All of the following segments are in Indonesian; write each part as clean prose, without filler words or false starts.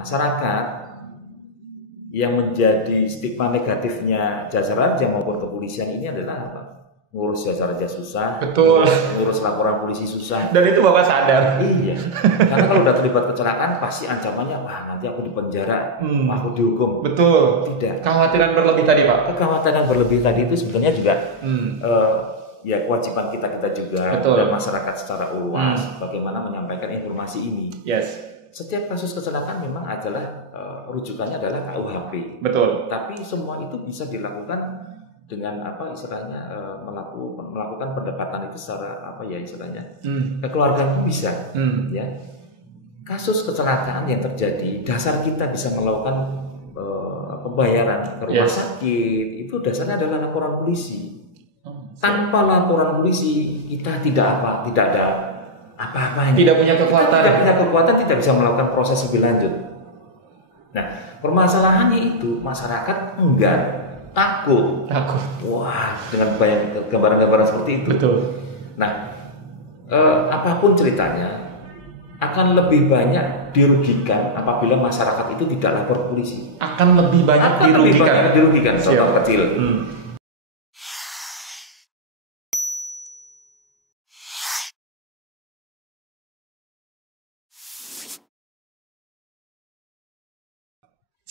masyarakat yang menjadi stigma negatifnya jasa raja maupun kepolisian ini adalah apa? Ngurus jasa raja susah, betul. Ngurus laporan polisi susah. Dan itu Bapak sadar. Iya. Karena kalau udah terlibat kecelakaan pasti ancamannya nanti aku dipenjara, aku dihukum. Betul. Tidak. Kekhawatiran berlebih tadi Pak. Kekhawatiran berlebih tadi itu sebenarnya juga ya kewajiban kita juga dan masyarakat secara luas bagaimana menyampaikan informasi ini. Yes. Setiap kasus kecelakaan memang adalah rujukannya adalah KUHP. Betul. Tapi semua itu bisa dilakukan dengan apa istilahnya melakukan pendekatan itu secara apa ya istilahnya kekeluargaan pun bisa ya. Kasus kecelakaan yang terjadi dasar kita bisa melakukan pembayaran ke rumah sakit itu dasarnya adalah laporan polisi. Tanpa laporan polisi kita tidak ada apa-apa. Tidak punya kekuatan. Tidak bisa melakukan proses lebih lanjut. Nah permasalahannya itu masyarakat takut. Wah, dengan banyak gambaran-gambaran seperti itu. Betul. Nah, apapun ceritanya akan lebih banyak dirugikan apabila masyarakat itu tidak lapor polisi. Akan lebih banyak dirugikan. Contoh kecil.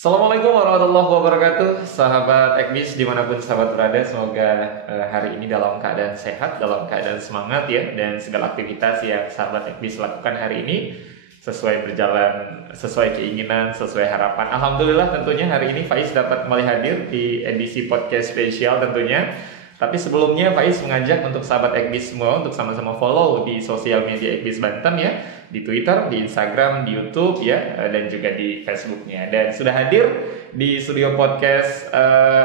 Assalamualaikum warahmatullahi wabarakatuh, sahabat Ekbis dimanapun sahabat berada. Semoga hari ini dalam keadaan sehat, dalam keadaan semangat ya, dan segala aktivitas yang sahabat Ekbis lakukan hari ini sesuai berjalan, sesuai keinginan, sesuai harapan. Alhamdulillah tentunya hari ini Faiz dapat kembali hadir di edisi podcast spesial tentunya. Tapi sebelumnya Faiz mengajak untuk sahabat Ekbis semua untuk sama-sama follow di sosial media Ekbis Banten ya, di Twitter, di Instagram, di YouTube ya, dan juga di Facebooknya. Dan sudah hadir di studio podcast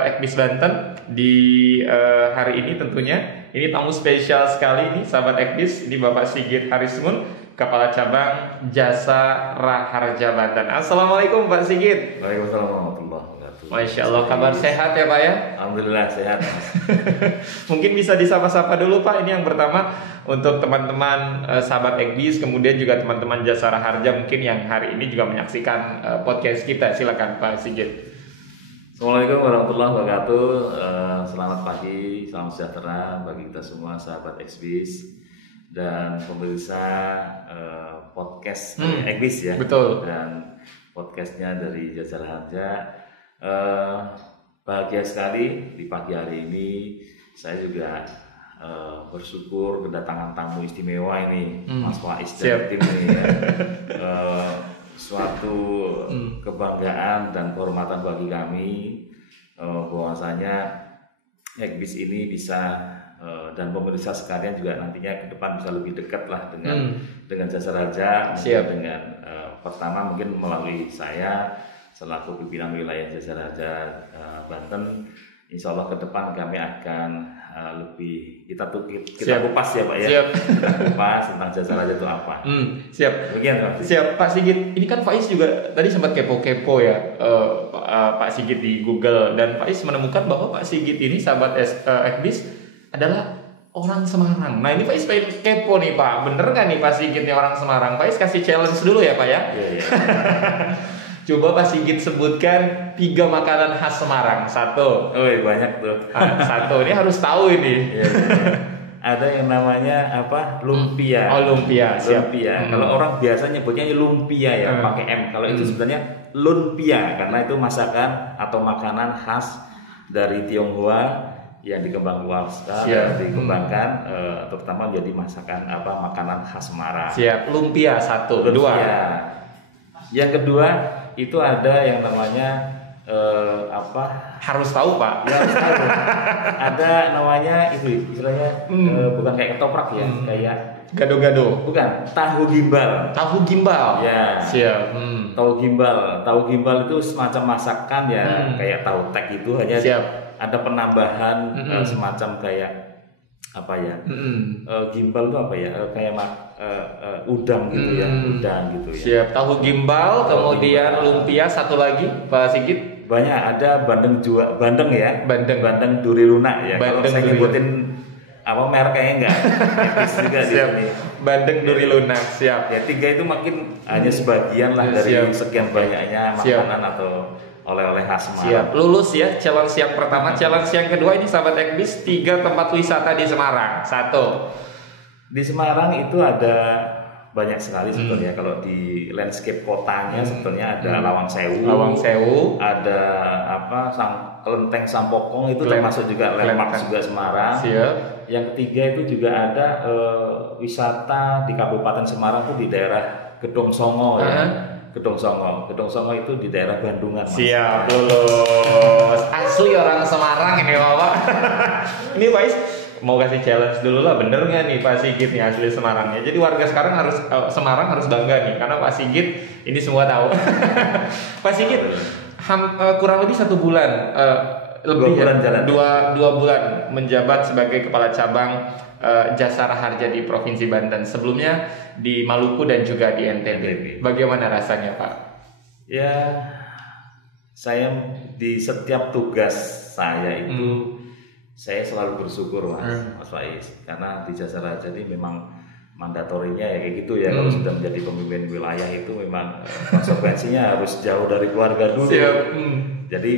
Ekbis Banten di hari ini tentunya. Ini tamu spesial sekali nih sahabat Ekbis, ini Bapak Sigit Harismun, Kepala Cabang Jasa Raharja Banten. Assalamualaikum Pak Sigit. Waalaikumsalam warahmatullahi wabarakatuh. Masya Allah, kabar sehat ya Pak ya? Alhamdulillah sehat. Mungkin bisa disapa-sapa dulu Pak. Ini yang pertama untuk teman-teman sahabat Ekbis, kemudian juga teman-teman Jasa Raharja mungkin yang hari ini juga menyaksikan podcast kita. Silakan Pak Sigit. Assalamualaikum warahmatullahi wabarakatuh. Selamat pagi, salam sejahtera bagi kita semua sahabat Ekbis dan pemirsa podcast Ekbis ya. Betul. Dan podcastnya dari Jasa Raharja. Bahagia sekali di pagi hari ini. Saya juga bersyukur kedatangan tamu istimewa ini, Mas Faiz dan tim ini ya. Suatu kebanggaan dan kehormatan bagi kami bahwasanya Ekbis ini bisa dan pemirsa sekalian juga nantinya ke depan bisa lebih dekat lah dengan Jasa Raharja. Dengan pertama mungkin melalui saya selaku pimpinan wilayah Jasa Raharja Banten. Insya Allah ke depan kami akan lebih kita kupas ya Pak ya. Kita kupas tentang Jasa Raharja itu apa. Siap. Bagian Pak. Siap Pak Sigit. Ini kan Faiz juga tadi sempat kepo-kepo ya Pak Sigit di Google, dan Faiz menemukan bahwa Pak Sigit ini sahabat Ekbis adalah orang Semarang. Nah ini Faiz pengen kepo nih Pak, bener nggak nih Pak Sigit nih orang Semarang? Faiz kasih challenge dulu ya Pak ya. Iya. Coba Pak Sigit sebutkan 3 makanan khas Semarang. 1. Oh banyak tuh. 1 ini harus tahu ini. Iya. Ada yang namanya apa? Lumpia. Oh lumpia. Siap. Lumpia. Kalau orang biasa nyebutnya lumpia ya, pakai M. Kalau itu sebenarnya lumpia karena itu masakan atau makanan khas dari Tionghoa yang dikembangkan, terutama menjadi makanan khas Semarang. Siap. Lumpia 1. Lumpia. Yang kedua itu ada yang namanya harus tahu Pak ya, harus tahu. Ada namanya itu istilahnya bukan kayak ketoprak ya, kayak gado-gado, bukan, tahu gimbal ya. Siap. Tahu gimbal itu semacam masakan ya, kayak tahu tek itu hanya ada penambahan semacam kayak apa ya, gimbal itu apa ya, kayak udang gitu ya, Siap. Tahu gimbal, kemudian lumpia, satu lagi Pak Sigit. Banyak, ada bandeng ya, bandeng duri lunak ya. Kalau saya nyebutin apa mereknya enggak. Egbis juga di Siap. sini. Bandeng Duri Lunak, siap. Ya 3 itu makin hanya sebagian lah dari Siap. sekian banyaknya Siap. makanan atau oleh-oleh khas Semarang. Siap, lulus ya challenge yang pertama. Challenge yang kedua ini sahabat Egbis, 3 tempat wisata di Semarang. 1. Di Semarang itu ada banyak sekali sebetulnya. Kalau di landscape kotanya sebetulnya ada Lawang Sewu. Lawang Sewu, Ada apa Kelenteng Sampokong itu termasuk juga landmark juga Semarang. siap. Yang ketiga itu juga ada wisata di Kabupaten Semarang itu di daerah Gedong Songo ya. Gedong Songo itu di daerah Bandungan. Mas. Siap, lulus. Asli orang Semarang ini Bapak. Ini Pak Is, mau kasih challenge dulu lah, bener nggak nih Pak Sigit nih asli Semarangnya? Jadi warga sekarang harus Semarang harus bangga nih, karena Pak Sigit ini semua tahu. Pak Sigit kurang lebih 1 bulan, lebih 2 bulan jalan. 2 bulan menjabat sebagai kepala cabang Jasara Harja di Provinsi Banten. Sebelumnya di Maluku dan juga di NTB. Bagaimana rasanya Pak? Ya, saya di setiap tugas saya itu saya selalu bersyukur Mas Faiz, karena di Jasara Harja ini memang mandatorinya ya kayak gitu ya. Kalau sudah menjadi pemimpin wilayah itu memang konsekuensinya harus jauh dari keluarga dulu. Jadi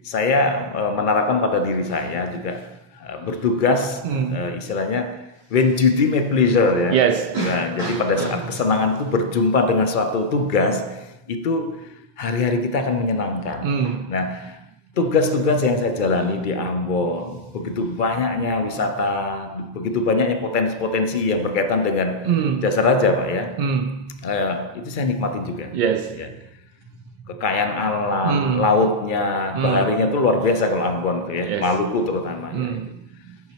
saya menerapkan pada diri saya juga bertugas istilahnya when duty made pleasure ya. Yes. Nah, jadi pada saat kesenangan itu berjumpa dengan suatu tugas itu hari-hari kita akan menyenangkan. Nah, tugas-tugas yang saya jalani di Ambon, begitu banyaknya wisata, begitu banyaknya potensi-potensi yang berkaitan dengan Jasara Harja Pak ya. Itu saya nikmati juga. Yes. Ya. Kekayaan alam, lautnya, baharinya itu luar biasa kalau Ambon tuh ya, Maluku terutama.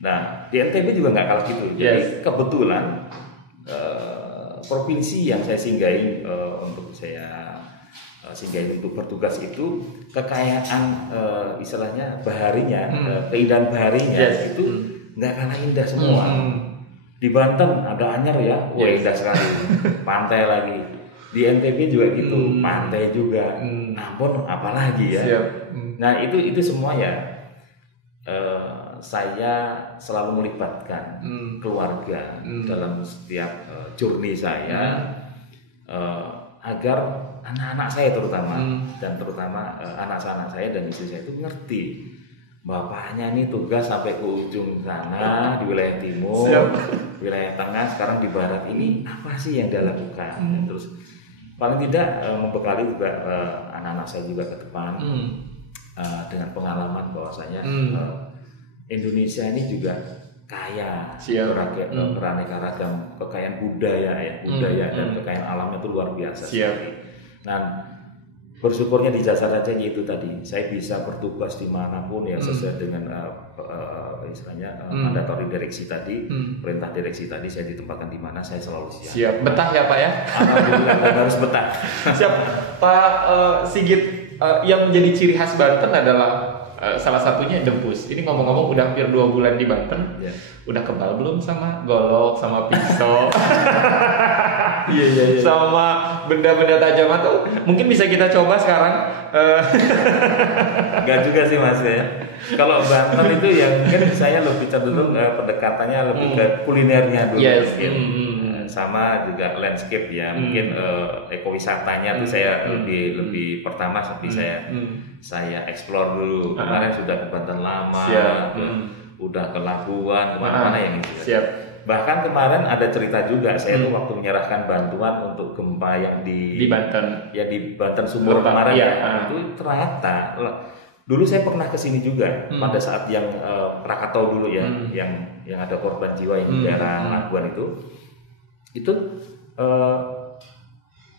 Nah, di NTB juga nggak kalah gitu. Jadi kebetulan provinsi yang saya singgahi untuk saya singgahi untuk bertugas itu kekayaan istilahnya baharinya, keindahan baharinya itu nggak kalah indah semua. Di Banten ada Anyer ya, wah indah sekali, pantai lagi. Di NTB juga gitu, pantai juga. Ambon apalagi ya. Nah itu semua ya. Saya selalu melibatkan keluarga dalam setiap journey saya agar anak-anak saya terutama anak-anak saya dan istri saya itu ngerti bapaknya ini tugas sampai ke ujung sana di wilayah timur, wilayah tengah, sekarang di barat ini apa sih yang dia lakukan. Terus paling tidak membekali juga anak-anak saya juga ke depan dengan pengalaman bahwasanya Indonesia ini juga kaya, beraneka ragam, kekayaan budaya dan kekayaan alamnya itu luar biasa. Nah, bersyukurnya di Jasara Harja itu tadi saya bisa bertugas dimanapun ya sesuai dengan istilahnya mandatori direksi tadi, perintah direksi tadi, saya ditempatkan di mana saya selalu siap. Siap, betah ya Pak ya? Alhamdulillah, dan harus betah. Siap, Pak Sigit. Yang menjadi ciri khas Banten adalah salah satunya debus. Ini ngomong-ngomong udah hampir 2 bulan di Banten, udah kebal belum sama golok, sama pisau, sama benda-benda tajam atau mungkin bisa kita coba sekarang. Enggak juga sih Mas ya. Kalau Banten itu yang mungkin saya lebih cenderung pendekatannya lebih ke kulinernya dulu. Sama juga landscape ya, mungkin ekowisatanya tuh saya lebih pertama saya explore dulu. Kemarin sudah ke Banten Lama, udah ke Labuan, kemana-mana yang itu. Bahkan kemarin ada cerita juga, saya tuh waktu menyerahkan bantuan untuk gempa yang di Banten, ya di Banten Sumur kemarin itu ternyata dulu saya pernah kesini juga pada saat yang Krakatau dulu ya, yang ada korban jiwa yang di daerah Labuan itu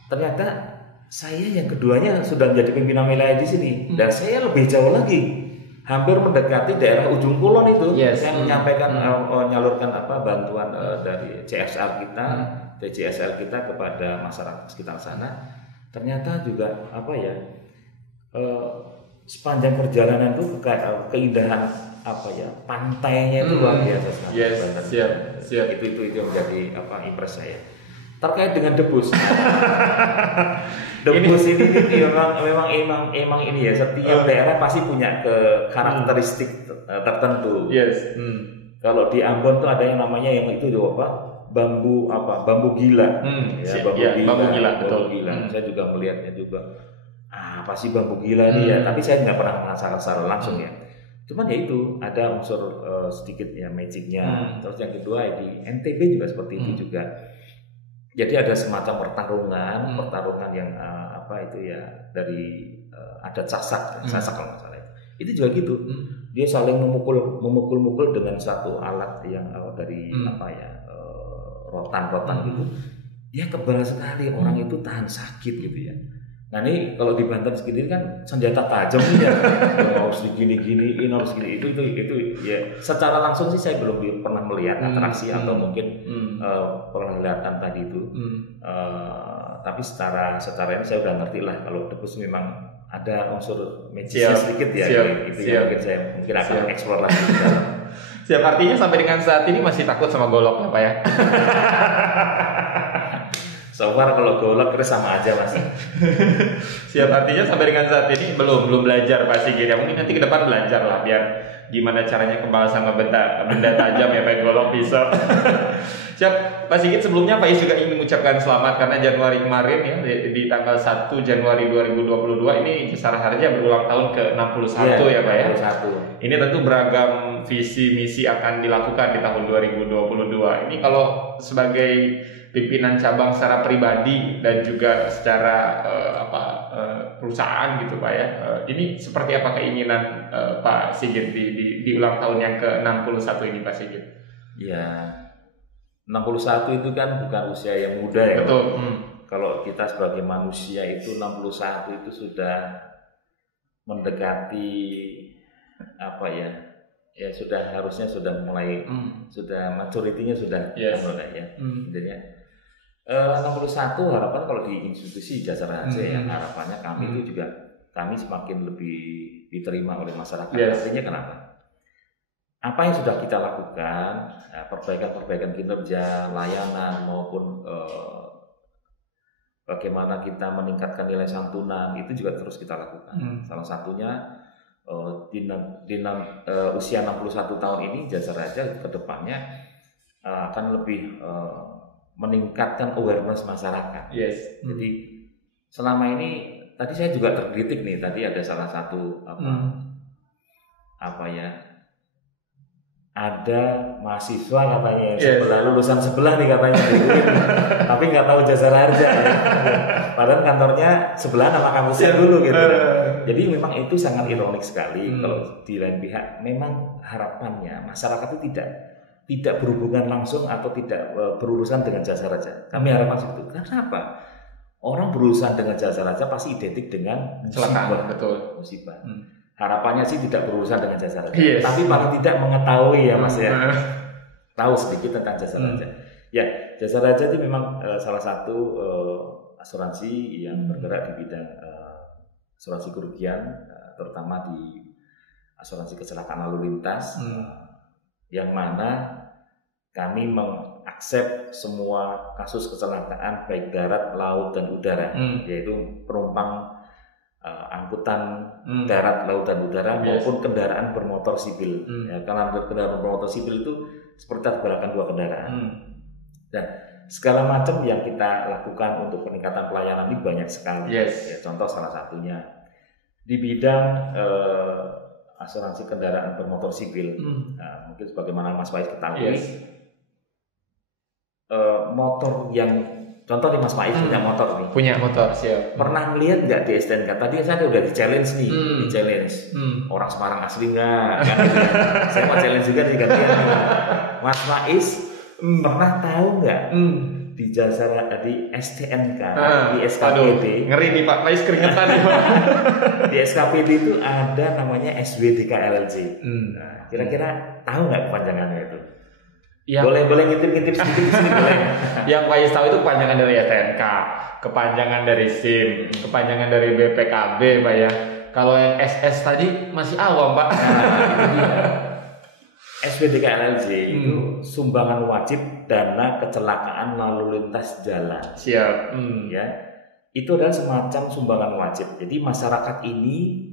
ternyata saya yang keduanya sudah menjadi pimpinan wilayah di sini dan saya lebih jauh lagi, hampir mendekati daerah ujung kulon itu. Saya menyampaikan menyalurkan bantuan dari CSR kita, TCSR kita kepada masyarakat sekitar sana. Ternyata juga sepanjang perjalanan itu keindahan pantainya itu luar biasa sekali. Siap. Itu menjadi impress saya. Terkait dengan debus. Debus ini memang ini ya, setiap daerah pasti punya karakteristik tertentu. Kalau di Ambon tuh ada yang namanya yang itu apa? Bambu gila. Bambu gila, betul. Saya juga melihatnya juga. Apa sih bambu gila ini ya? Tapi saya nggak pernah merasakan secara langsung ya. Cuman ya itu ada unsur sedikit ya magicnya. Terus yang kedua di NTB juga seperti itu juga. Jadi ada semacam pertarungan yang dari adat Sasak kalau nggak salah. Itu juga gitu. Dia saling memukul dengan satu alat yang dari rotan gitu. Dia kebal sekali, orang itu tahan sakit gitu ya. Nah ini kalau di Banten sendiri kan senjata tajam ya, harus digini-giniin, harus gini itu ya. Secara langsung sih saya belum pernah melihat atraksi atau mungkin perhelatan tadi itu. Tapi secara ini saya udah ngerti lah kalau debus memang ada unsur magisnya sedikit ya. Yang mungkin akan eksplor lagi. Siap, artinya sampai dengan saat ini masih takut sama golok ya Pak ya? So far kalau golok kira sama aja Mas. Siap, artinya sampai dengan saat ini belum belajar Pak Sigit ya. Mungkin nanti ke depan belajar lah biar gimana caranya kebal sama benda tajam ya Pak, golok pisau. Siap, Pak Sigit, sebelumnya Pak Is juga ingin mengucapkan selamat karena Januari kemarin ya di tanggal 1 Januari 2022 ini Jasara Harja berulang tahun ke-61 ya Pak ya. 61. Ini tentu beragam visi misi akan dilakukan di tahun 2022. Ini kalau sebagai pimpinan cabang secara pribadi dan juga secara perusahaan gitu Pak ya. Ini seperti apa keinginan Pak Sigit di ulang tahun yang ke-61 ini Pak Sigit? Ya, 61 itu kan bukan usia yang muda ya. Betul. Kalau kita sebagai manusia itu 61 itu sudah mendekati ya sudah harusnya sudah mulai sudah maturity-nya sudah mulai ya. Intinya 61 harapan kalau di institusi Jasara Harja ya harapannya kami itu juga kami semakin lebih diterima oleh masyarakat. Artinya kenapa? Apa yang sudah kita lakukan, perbaikan kinerja, layanan maupun bagaimana kita meningkatkan nilai santunan itu juga terus kita lakukan. Salah satunya di usia 61 tahun ini Jasara Harja ke depannya akan lebih meningkatkan awareness masyarakat. Jadi selama ini tadi saya juga terkritik nih, tadi ada salah satu ada mahasiswa katanya lulusan sebelah nih katanya tapi nggak tahu Jasara Harja ya. Padahal kantornya sebelah nama kampusnya dulu gitu. Jadi memang itu sangat ironik sekali kalau di lain pihak memang harapannya masyarakat itu tidak berhubungan langsung atau tidak berurusan dengan Jasara Harja. Kami harapkan seperti itu. Kenapa? Orang berurusan dengan Jasara Harja pasti identik dengan musibah. Harapannya sih tidak berurusan dengan Jasara Harja, tapi paling tidak mengetahui ya Mas ya, tahu sedikit tentang Jasara Harja. Ya, Jasara Harja itu memang salah satu asuransi yang bergerak di bidang asuransi kerugian, terutama di asuransi kecelakaan lalu lintas, yang mana kami mengaksep semua kasus kecelakaan baik darat, laut dan udara, yaitu penumpang angkutan darat, laut dan udara maupun kendaraan bermotor sipil. Ya, karena kendaraan bermotor sipil itu seperti tabrakan dua kendaraan. Dan segala macam yang kita lakukan untuk peningkatan pelayanan ini banyak sekali. Ya, contoh salah satunya di bidang asuransi kendaraan bermotor sipil. Nah, mungkin sebagaimana Mas Faiz ketahui, motor yang contoh nih Mas Faiz punya motor nih. Punya motor, siap. Pernah melihat nggak di STNK? Tadi saya udah di challenge nih, orang Semarang asli nggak? Kan, saya mau challenge juga nih gantian. Mas Faiz pernah tahu nggak di di STNK, di SKPD? Ngeri nih Pak Faiz keringetan nih Pak. Di SKPD itu ada namanya SWDKLLJ. Nah, kira-kira tahu nggak kepanjangannya itu? Boleh ngintip-ngintip sedikit di sini boleh. Yang Faiz tahu itu kepanjangan dari STNK, kepanjangan dari SIM, kepanjangan dari BPKB Pak ya. Kalau yang SS tadi masih awam Pak. SWDKLLJ itu sumbangan wajib dana kecelakaan lalu lintas jalan. Siap. Ya, itu adalah semacam sumbangan wajib. Jadi masyarakat ini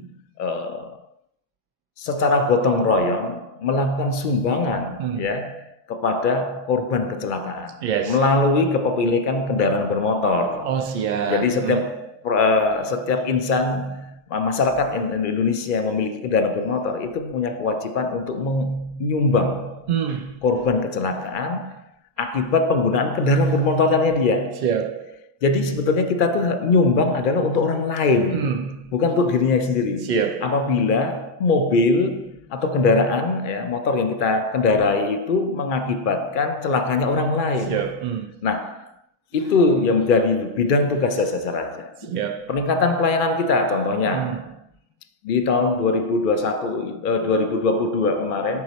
secara gotong royong melakukan sumbangan ya kepada korban kecelakaan Yes. melalui kepemilikan kendaraan bermotor. Oh siap. Jadi setiap insan masyarakat Indonesia yang memiliki kendaraan bermotor itu punya kewajiban untuk menyumbang korban kecelakaan akibat penggunaan kendaraan bermotornya dia. Siap. Jadi sebetulnya kita tuh nyumbang adalah untuk orang lain, bukan untuk dirinya sendiri. Siap. Apabila mobil atau kendaraan ya motor yang kita kendarai itu mengakibatkan celakanya orang lain. Siap. Nah, itu yang menjadi bidang tugas Jasa Raja. Siap. Peningkatan pelayanan kita contohnya di tahun 2022 kemarin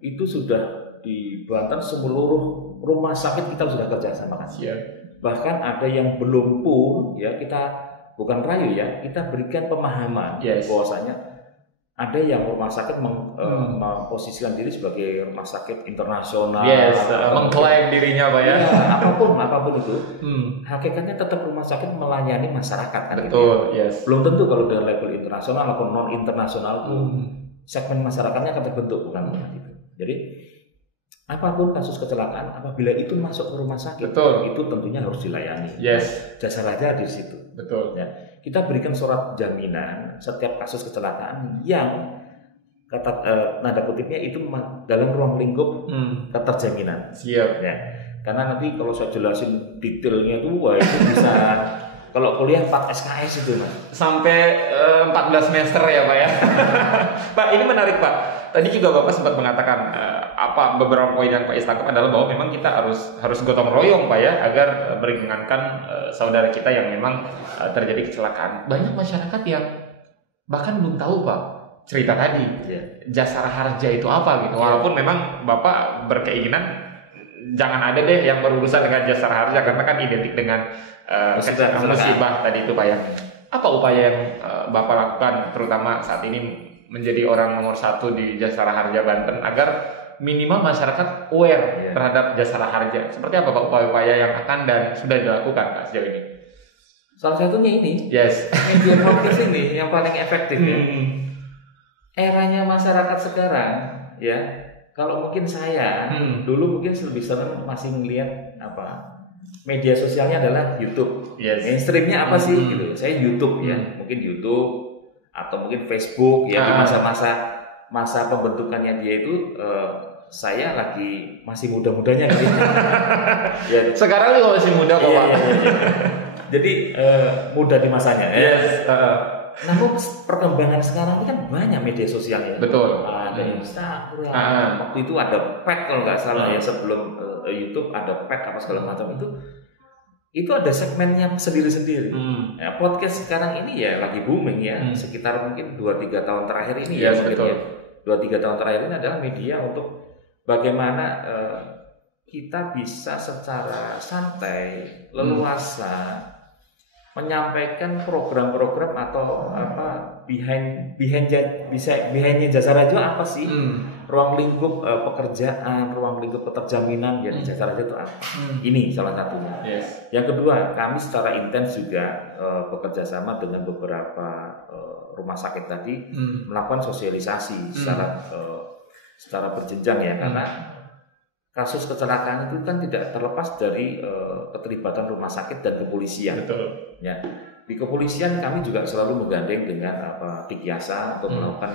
itu sudah di Banten seluruh rumah sakit kita sudah kerjasama. Siap. Bahkan ada yang belum pun ya kita bukan rayu ya, kita berikan pemahaman bahwasanya ada yang rumah sakit memposisikan diri sebagai rumah sakit internasional, mengklaim dirinya Pak ya. Apapun itu, hakikatnya tetap rumah sakit melayani masyarakat kan. Betul, gitu. Belum tentu kalau dengan level internasional atau non internasional itu segmen masyarakatnya akan terbentuk bukan gitu. Jadi apapun kasus kecelakaan, apabila itu masuk ke rumah sakit, itu tentunya harus dilayani. Jasa Raja di situ. Betul. Ya, kita berikan surat jaminan setiap kasus kecelakaan yang kata tanda kutipnya itu dalam ruang lingkup keterjaminan. Siap. Ya, karena nanti kalau saya jelasin detailnya itu, wah itu bisa kalau kuliah 4 SKS itu Mas. Sampai 14 semester ya Pak ya. Pak, ini menarik Pak. Tadi juga Bapak sempat mengatakan beberapa poin yang Pak Is tangkap adalah bahwa memang kita harus gotong royong Pak ya agar meringankan saudara kita yang memang terjadi kecelakaan. Banyak masyarakat yang bahkan belum tahu Pak cerita tadi Jasara Harja itu apa gitu. Walaupun memang Bapak berkeinginan jangan ada deh yang berurusan dengan Jasara Harja karena kan identik dengan musibah tadi itu Pak ya. Apa upaya yang Bapak lakukan terutama saat ini menjadi orang nomor 1 di Jasara Harja Banten agar minimal masyarakat aware terhadap Jasara Harja? Seperti apa Pak upaya-upaya yang akan dan sudah dilakukan Pak sejauh ini? Salah satunya ini, media podcast ini yang paling efektif ya. Eranya masyarakat sekarang ya, kalau mungkin saya dulu mungkin lebih sering masih melihat media sosialnya adalah YouTube. Mainstreamnya apa sih gitu? Saya YouTube ya, mungkin YouTube atau mungkin Facebook ya. Di masa pembentukannya dia itu saya lagi masih muda-mudanya kali ya. Sekarang juga masih muda kok Pak. Jadi muda di masanya namun perkembangan sekarang ini kan banyak media sosialnya. Betul. Ada Instagram, waktu itu ada Pet kalau nggak salah ya, sebelum YouTube ada Pet apa segala macam itu ada segmennya sendiri-sendiri. Ya, podcast sekarang ini ya lagi booming ya, sekitar mungkin 2-3 tahun terakhir ini ya. 2-3 tahun terakhir ini adalah media untuk bagaimana kita bisa secara santai, leluasa menyampaikan program-program atau behindnya Jasa Raja apa sih? Ruang lingkup pekerjaan, ruang lingkup keterjaminan ya di Jasa Raja itu apa? Ini salah satunya. Yang kedua, kami secara intens juga bekerja sama dengan beberapa rumah sakit tadi melakukan sosialisasi secara berjenjang ya, karena kasus kecelakaan itu kan tidak terlepas dari keterlibatan rumah sakit dan kepolisian. Betul. Ya, di kepolisian kami juga selalu menggandeng dengan Dikyasa untuk melakukan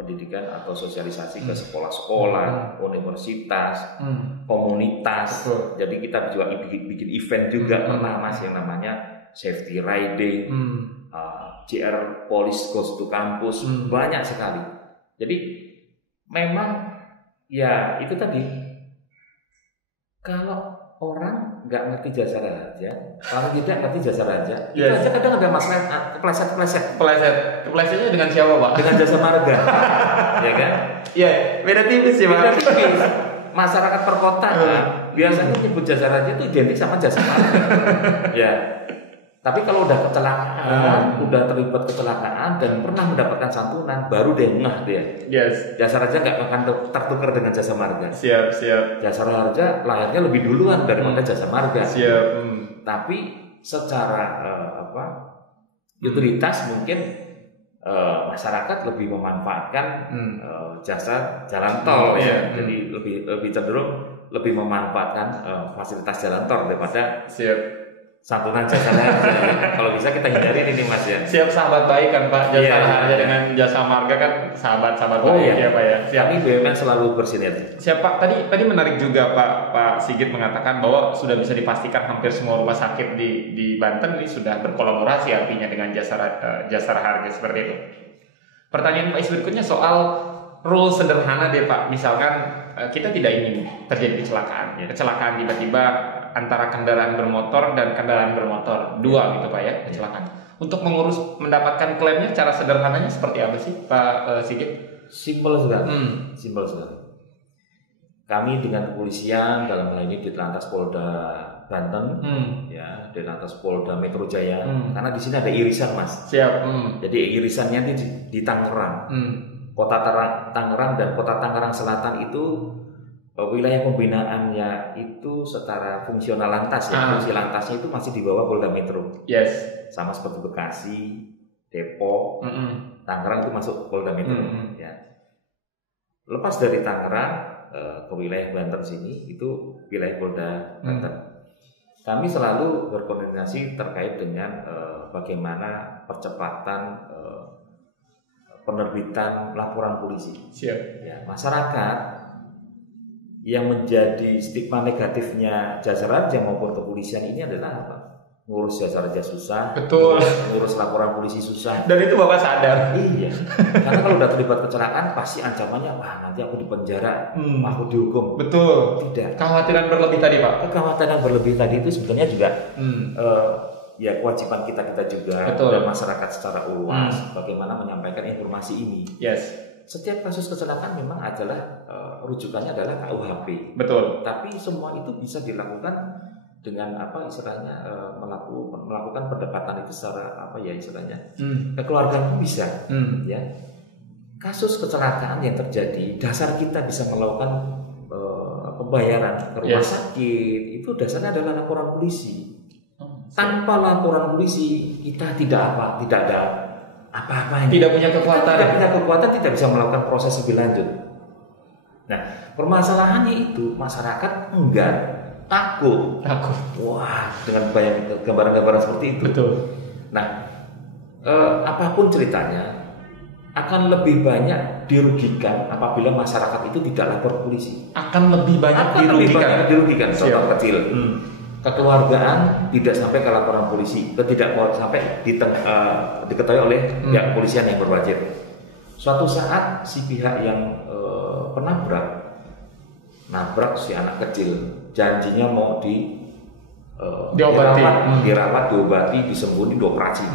pendidikan atau sosialisasi ke sekolah-sekolah, universitas, komunitas. Betul. Jadi kita juga bikin event juga pernah Mas yang namanya safety riding, JR Police Goes to Campus, banyak sekali. Jadi memang ya itu tadi. Kalau orang nggak ngerti Jasa Raja, kalau tidak ngerti Jasa Raja, itu aja kadang ada masalah keplesetnya dengan siapa Pak? Dengan Jasa Marga, ya kan? Iya, beda tipis sih Pak. Beda tipis. Masyarakat perkotaan biasanya nyebut Jasa Raja itu identik sama Jasa Marga, ya. Tapi kalau udah kecelakaan, udah terlibat kecelakaan dan pernah mendapatkan santunan, baru deh ngeh dia. Jasa Raja nggak akan tertukar dengan Jasa Marga. Siap. Jasa Raja lahirnya lebih duluan daripada Jasa Marga. Tapi secara utilitas mungkin masyarakat lebih memanfaatkan jasa jalan tol ya. Jadi lebih cenderung lebih memanfaatkan fasilitas jalan tol daripada santunan jasa harga. Kalau bisa kita hindarin ini Mas ya. Siap, sahabat baik kan Pak. Jasa harga dengan jasa marga kan sahabat baik ya Pak ya. Siap. Kami BUMN selalu bersinergi. Siap Pak. Tadi menarik juga Pak Sigit mengatakan bahwa sudah bisa dipastikan hampir semua rumah sakit di Banten ini sudah berkolaborasi artinya dengan jasa harga seperti itu. Pertanyaan Pak Is berikutnya soal rule sederhana deh Pak. Misalkan kita tidak ingin terjadi kecelakaan. Kecelakaan tiba-tiba antara kendaraan bermotor dan kendaraan bermotor dua gitu Pak ya, kecelakaan. Untuk mendapatkan klaimnya cara sederhananya seperti apa sih Pak Sigit? Simpel sekali. Simpel sekali. Kami dengan kepolisian dalam hal ini Ditlantas Polda Banten, ya, Ditlantas Polda Metro Jaya, karena di sini ada irisan Mas. Siap. Jadi irisannya di Tangerang. Kota Tangerang dan Kota Tangerang Selatan itu wilayah pembinaannya itu secara fungsional lantas ya, fungsi lantasnya itu masih di bawah Polda Metro. Yes. Sama seperti Bekasi, Depok, Tangerang itu masuk Polda Metro. Ya. Lepas dari Tangerang ke wilayah Banten sini itu wilayah Polda Banten. Kami selalu berkoordinasi terkait dengan bagaimana percepatan penerbitan laporan polisi. Siap. Ya, masyarakat yang menjadi stigma negatifnya jasa raja maupun kepolisian ini adalah apa? Ngurus jasa raja susah, betul. Ngurus laporan polisi susah. Dan itu Bapak sadar. Iya. Karena kalau udah terlibat kecelakaan pasti ancamannya nanti aku di penjara, aku dihukum. Betul. Tidak. Kekhawatiran berlebih tadi Pak. Kekhawatiran berlebih tadi itu sebetulnya juga ya kewajiban kita juga. Betul. Dan masyarakat secara luas bagaimana menyampaikan informasi ini. Yes. Setiap kasus kecelakaan memang adalah rujukannya adalah KUHP. Betul. Tapi semua itu bisa dilakukan dengan apa istilahnya melakukan perdebatan itu secara apa ya istilahnya kekeluargaan bisa. Ya. Kasus kecelakaan yang terjadi dasar kita bisa melakukan pembayaran ke rumah sakit itu dasarnya adalah laporan polisi. Tanpa laporan polisi kita tidak ada apa-apa. Tidak punya kekuatan. Tidak punya kekuatan, tidak bisa melakukan proses lebih lanjut. Nah, permasalahannya itu masyarakat enggak takut. Wah, dengan banyak gambaran-gambaran seperti itu. Betul. Nah, apapun ceritanya akan lebih banyak dirugikan apabila masyarakat itu tidak lapor polisi. Akan lebih banyak dirugikan. Contoh kecil. Kekeluargaan tidak sampai ke laporan polisi, tidak sampai diketahui oleh pihak kepolisian yang berwajib. Suatu saat si pihak yang nabrak si anak kecil, janjinya mau dirawat, diobati, disembuhin, dioperasi.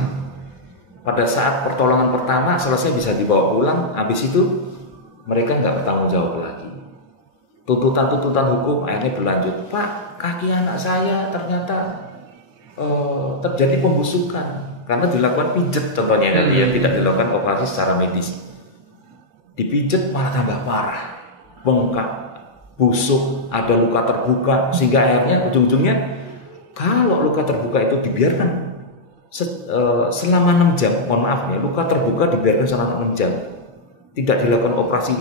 Pada saat pertolongan pertama selesai bisa dibawa pulang, habis itu mereka nggak bertanggung jawab lagi. Tuntutan hukum akhirnya berlanjut. Pak, kaki anak saya ternyata terjadi pembusukan karena dilakukan pijet contohnya dan dia tidak dilakukan operasi secara medis. Dipijet malah tambah parah, bengkak, busuk, ada luka terbuka sehingga akhirnya ujung-ujungnya kalau luka terbuka itu dibiarkan selama 6 jam, mohon maaf ya, luka terbuka dibiarkan selama 6 jam, tidak dilakukan operasi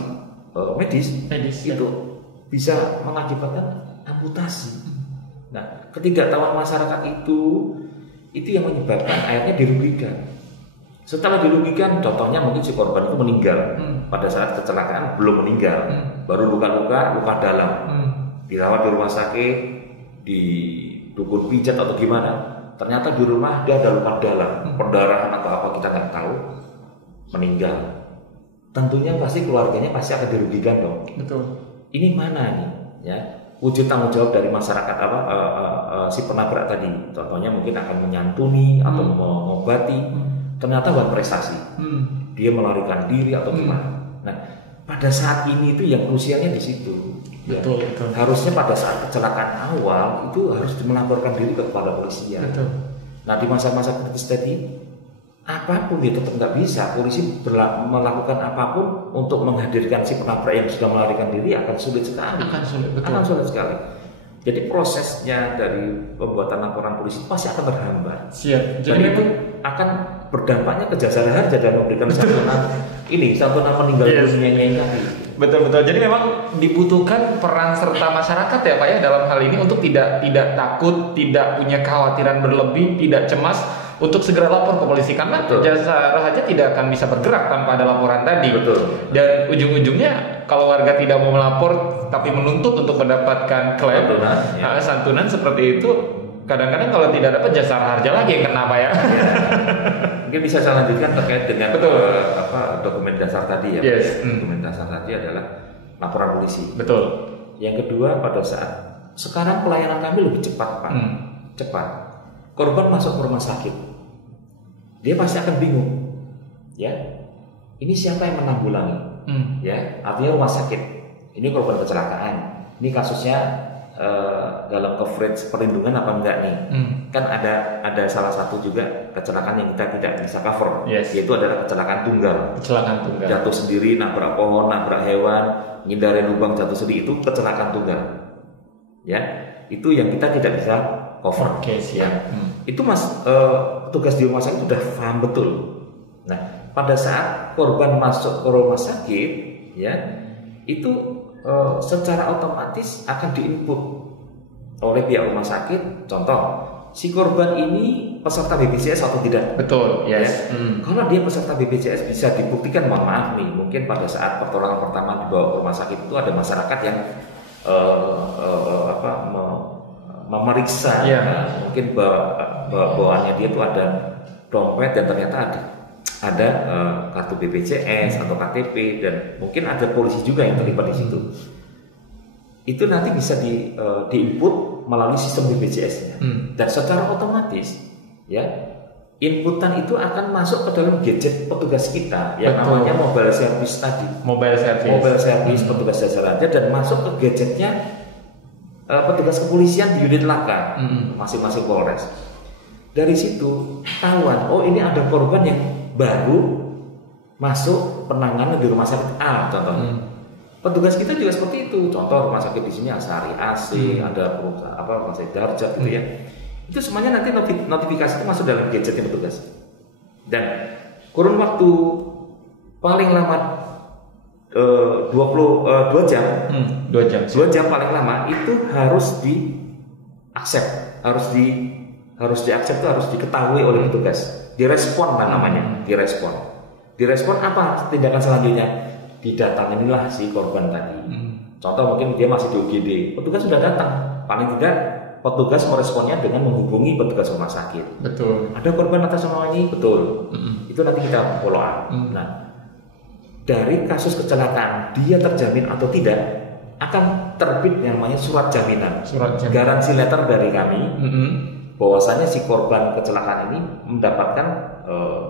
medis itu bisa mengakibatkan amputasi. Nah, ketidaktahuan masyarakat itu yang menyebabkan akhirnya dirugikan. Setelah dirugikan, contohnya mungkin si korban itu meninggal. Pada saat kecelakaan belum meninggal, baru luka dalam. Dirawat di rumah sakit, di dukun pijat atau gimana. Ternyata di rumah dia ada luka dalam, perdarahan atau apa kita nggak tahu, meninggal. Tentunya pasti keluarganya pasti akan dirugikan dong. Betul. Ini mana nih, ya? Wujud tanggung jawab dari masyarakat si penabrak tadi. Contohnya mungkin akan menyantuni atau mengobati. Ternyata buat prestasi. Dia melarikan diri atau gimana. Nah, pada saat ini itu yang krusialnya di situ. Betul. Harusnya pada saat kecelakaan awal itu harus melaporkan diri kepada polisi. Betul. Nah, di masa-masa kritis tadi apapun dia tetap nggak bisa. Polisi melakukan apapun untuk menghadirkan si penabrak yang sudah melarikan diri akan sulit sekali. Akan sulit, betul. Akan sulit sekali. Jadi prosesnya dari pembuatan laporan polisi pasti akan terhambat. Siap. Dan itu akan berdampaknya ke jasara harja dan memberikan santunan meninggal dunia yang tadi. Betul. Jadi memang dibutuhkan peran serta masyarakat ya Pak ya dalam hal ini untuk tidak takut, tidak punya kekhawatiran berlebih, tidak cemas untuk segera lapor ke polisi karena jasara harja tidak akan bisa bergerak tanpa ada laporan tadi. Betul. Dan ujung-ujungnya kalau warga tidak mau melapor tapi menuntut untuk mendapatkan klaim santunan seperti itu, kadang-kadang kalau tidak dapat jasara harja lagi yang kena Pak ya. Mungkin bisa saya lanjutkan terkait dengan dokumen dasar tadi ya. Dokumen dasar tadi adalah laporan polisi. Betul. Yang kedua, pada saat sekarang pelayanan kami lebih cepat Pak. Cepat. Korban masuk ke rumah sakit, dia pasti akan bingung, ya. Ini siapa yang menanggulangi? Ya, artinya rumah sakit. Ini korban kecelakaan. Ini kasusnya dalam coverage perlindungan apa enggak nih? Kan ada salah satu juga kecelakaan yang kita tidak bisa cover, yaitu adalah kecelakaan tunggal. Jatuh sendiri, nabrak pohon, nabrak hewan, ngindarin lubang jatuh sendiri, itu kecelakaan tunggal. Ya, itu yang kita tidak bisa cover. Siap. Itu tugas di rumah sakit sudah paham betul. Nah, pada saat korban masuk ke rumah sakit, ya, itu secara otomatis akan diinput oleh pihak rumah sakit. Contoh, si korban ini peserta BPJS atau tidak? Betul, Ya. Kalau dia peserta BPJS bisa dibuktikan, mohon maaf nih, mungkin pada saat pertolongan pertama dibawa ke rumah sakit itu ada masyarakat yang memeriksa, mungkin bawaannya dia itu ada dompet dan ternyata ada kartu BPJS atau KTP dan mungkin ada polisi juga yang terlibat di situ. Itu nanti bisa diinput melalui sistem BPJS-nya dan secara otomatis ya inputan itu akan masuk ke dalam gadget petugas kita yang namanya mobile service tadi. Mobile service petugas jasara harja dan masuk ke gadgetnya petugas kepolisian di unit laka masing-masing polres. Dari situ tahuan, oh ini ada korban yang baru masuk penanganan di rumah sakit A contohnya. Petugas kita juga seperti itu. Contoh rumah sakit di sini Asari AC, ada rumah sakit Darjat gitu ya. Itu semuanya nanti notifikasi itu masuk dalam gadgetnya petugas. Dan kurun waktu paling lama 2 jam. 2 jam paling lama itu harus di-accept, harus di-accept itu harus diketahui oleh petugas. Direspon namanya, direspon apa tindakan selanjutnya? Didatangilah si korban tadi. Contoh mungkin dia masih di UGD, petugas sudah datang, paling tidak petugas meresponnya dengan menghubungi petugas rumah sakit. Betul. Ada korban atas nama ini, betul. Itu nanti kita follow up. Nah, dari kasus kecelakaan dia terjamin atau tidak akan terbit yang namanya surat jaminan. Garansi letter dari kami. Bahwasanya si korban kecelakaan ini mendapatkan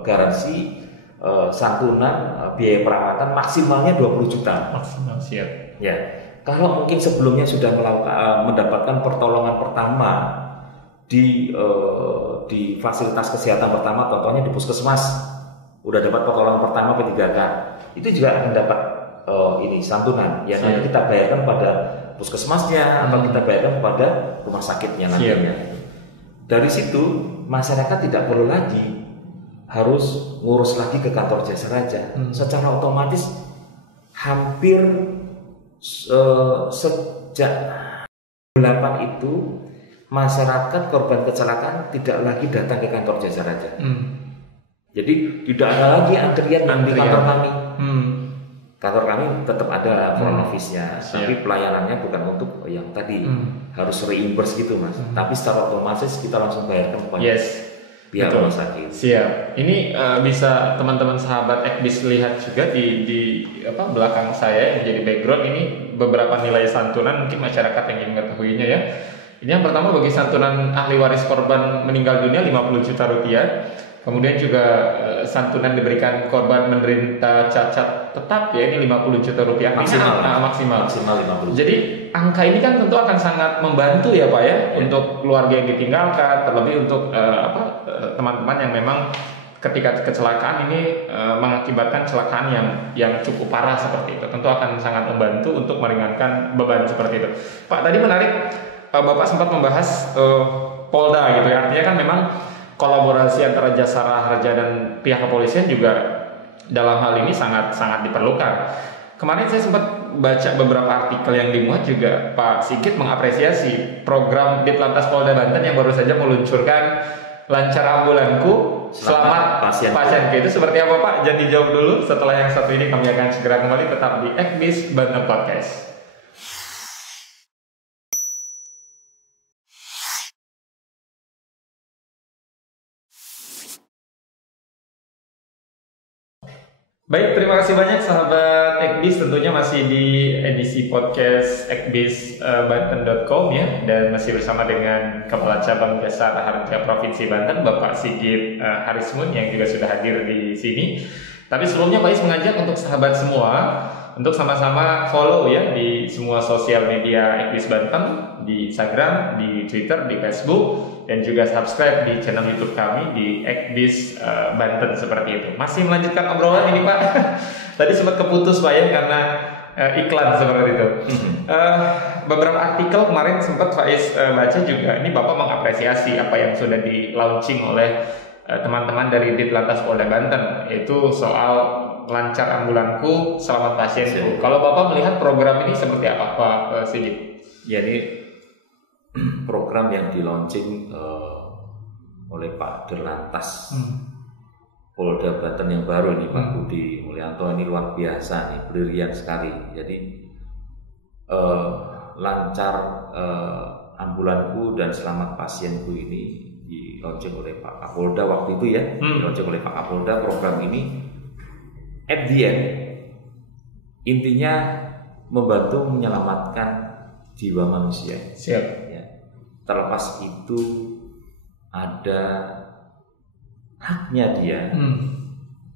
garansi santunan biaya perawatan maksimalnya 20 juta. Maksimal, siap. Ya. Kalau mungkin sebelumnya sudah mendapatkan pertolongan pertama di fasilitas kesehatan pertama, contohnya di puskesmas, udah dapat pertolongan pertama P3K, itu juga akan dapat santunan. Ya nanti kita bayarkan pada puskesmasnya atau kita bayarkan pada rumah sakitnya nantinya. Dari situ masyarakat tidak perlu lagi harus ngurus lagi ke kantor jasa raja. Secara otomatis hampir sejak 8 itu masyarakat korban kecelakaan tidak lagi datang ke kantor jasa raja. Jadi tidak ada lagi antrian di kantor kami. Kantor kami tetap ada front office-nya, tapi pelayanannya bukan untuk yang tadi harus reimburse gitu mas. Tapi secara otomatis kita langsung bayarkan kepada pihak rumah sakit. Siap. Ini bisa teman-teman sahabat Ekbis lihat juga di belakang saya yang menjadi background ini beberapa nilai santunan mungkin masyarakat yang ingin mengetahuinya ya. Ini yang pertama bagi santunan ahli waris korban meninggal dunia 50 juta rupiah. Kemudian juga santunan diberikan korban menderita cacat tetap ya ini 50 juta rupiah maksimal 50. Jadi angka ini kan tentu akan sangat membantu ya Pak ya untuk keluarga yang ditinggalkan, terlebih untuk teman-teman yang memang ketika kecelakaan ini mengakibatkan kecelakaan yang cukup parah seperti itu, tentu akan sangat membantu untuk meringankan beban seperti itu. Pak tadi menarik Bapak sempat membahas Polda gitu ya. Artinya kan memang kolaborasi antara Jasara Harja dan pihak kepolisian juga dalam hal ini sangat diperlukan. Kemarin saya sempat baca beberapa artikel yang dimuat juga Pak Sigit mengapresiasi program Ditlantas Polda Banten yang baru saja meluncurkan Lancar Ambulanku Selamat Pasienku. Itu seperti apa Pak? Jangan dijawab dulu. Setelah yang satu ini kami akan segera kembali tetap di Ekbis Banten Podcast. Baik, terima kasih banyak sahabat Ekbis, tentunya masih di edisi podcast ekbisbanten.com ya, dan masih bersama dengan Kepala Cabang Jasara Harja Provinsi Banten, Bapak Sigit Harismun yang juga sudah hadir di sini. Tapi sebelumnya Pak Is mengajak untuk sahabat semua untuk sama-sama follow ya di semua sosial media Ekbis Banten, di Instagram, di Twitter, di Facebook, dan juga subscribe di channel YouTube kami di Ekbis Banten seperti itu. Masih melanjutkan obrolan ini Pak. Tadi sempat keputus Pak ya karena iklan seperti itu. Beberapa artikel kemarin sempat Faiz baca juga. Ini Bapak mengapresiasi apa yang sudah di launching oleh teman-teman dari Ditlantas Polda Banten, yaitu soal Lancar Ambulanku Selamat Pasienku. Kalau Bapak melihat program ini seperti apa Pak Sigit? Ya, ini program yang di launching oleh Pak Dirlantas Polda Banten yang baru ini, Pak Budi Mulyanto, ini luar biasa nih, brilian sekali. Jadi Lancar Ambulanku dan Selamat Pasienku ini di launching oleh Pak Kapolda waktu itu ya, di launching oleh Pak Kapolda. Program ini at the end intinya membantu menyelamatkan jiwa manusia. Siap. Ya. Terlepas itu ada haknya dia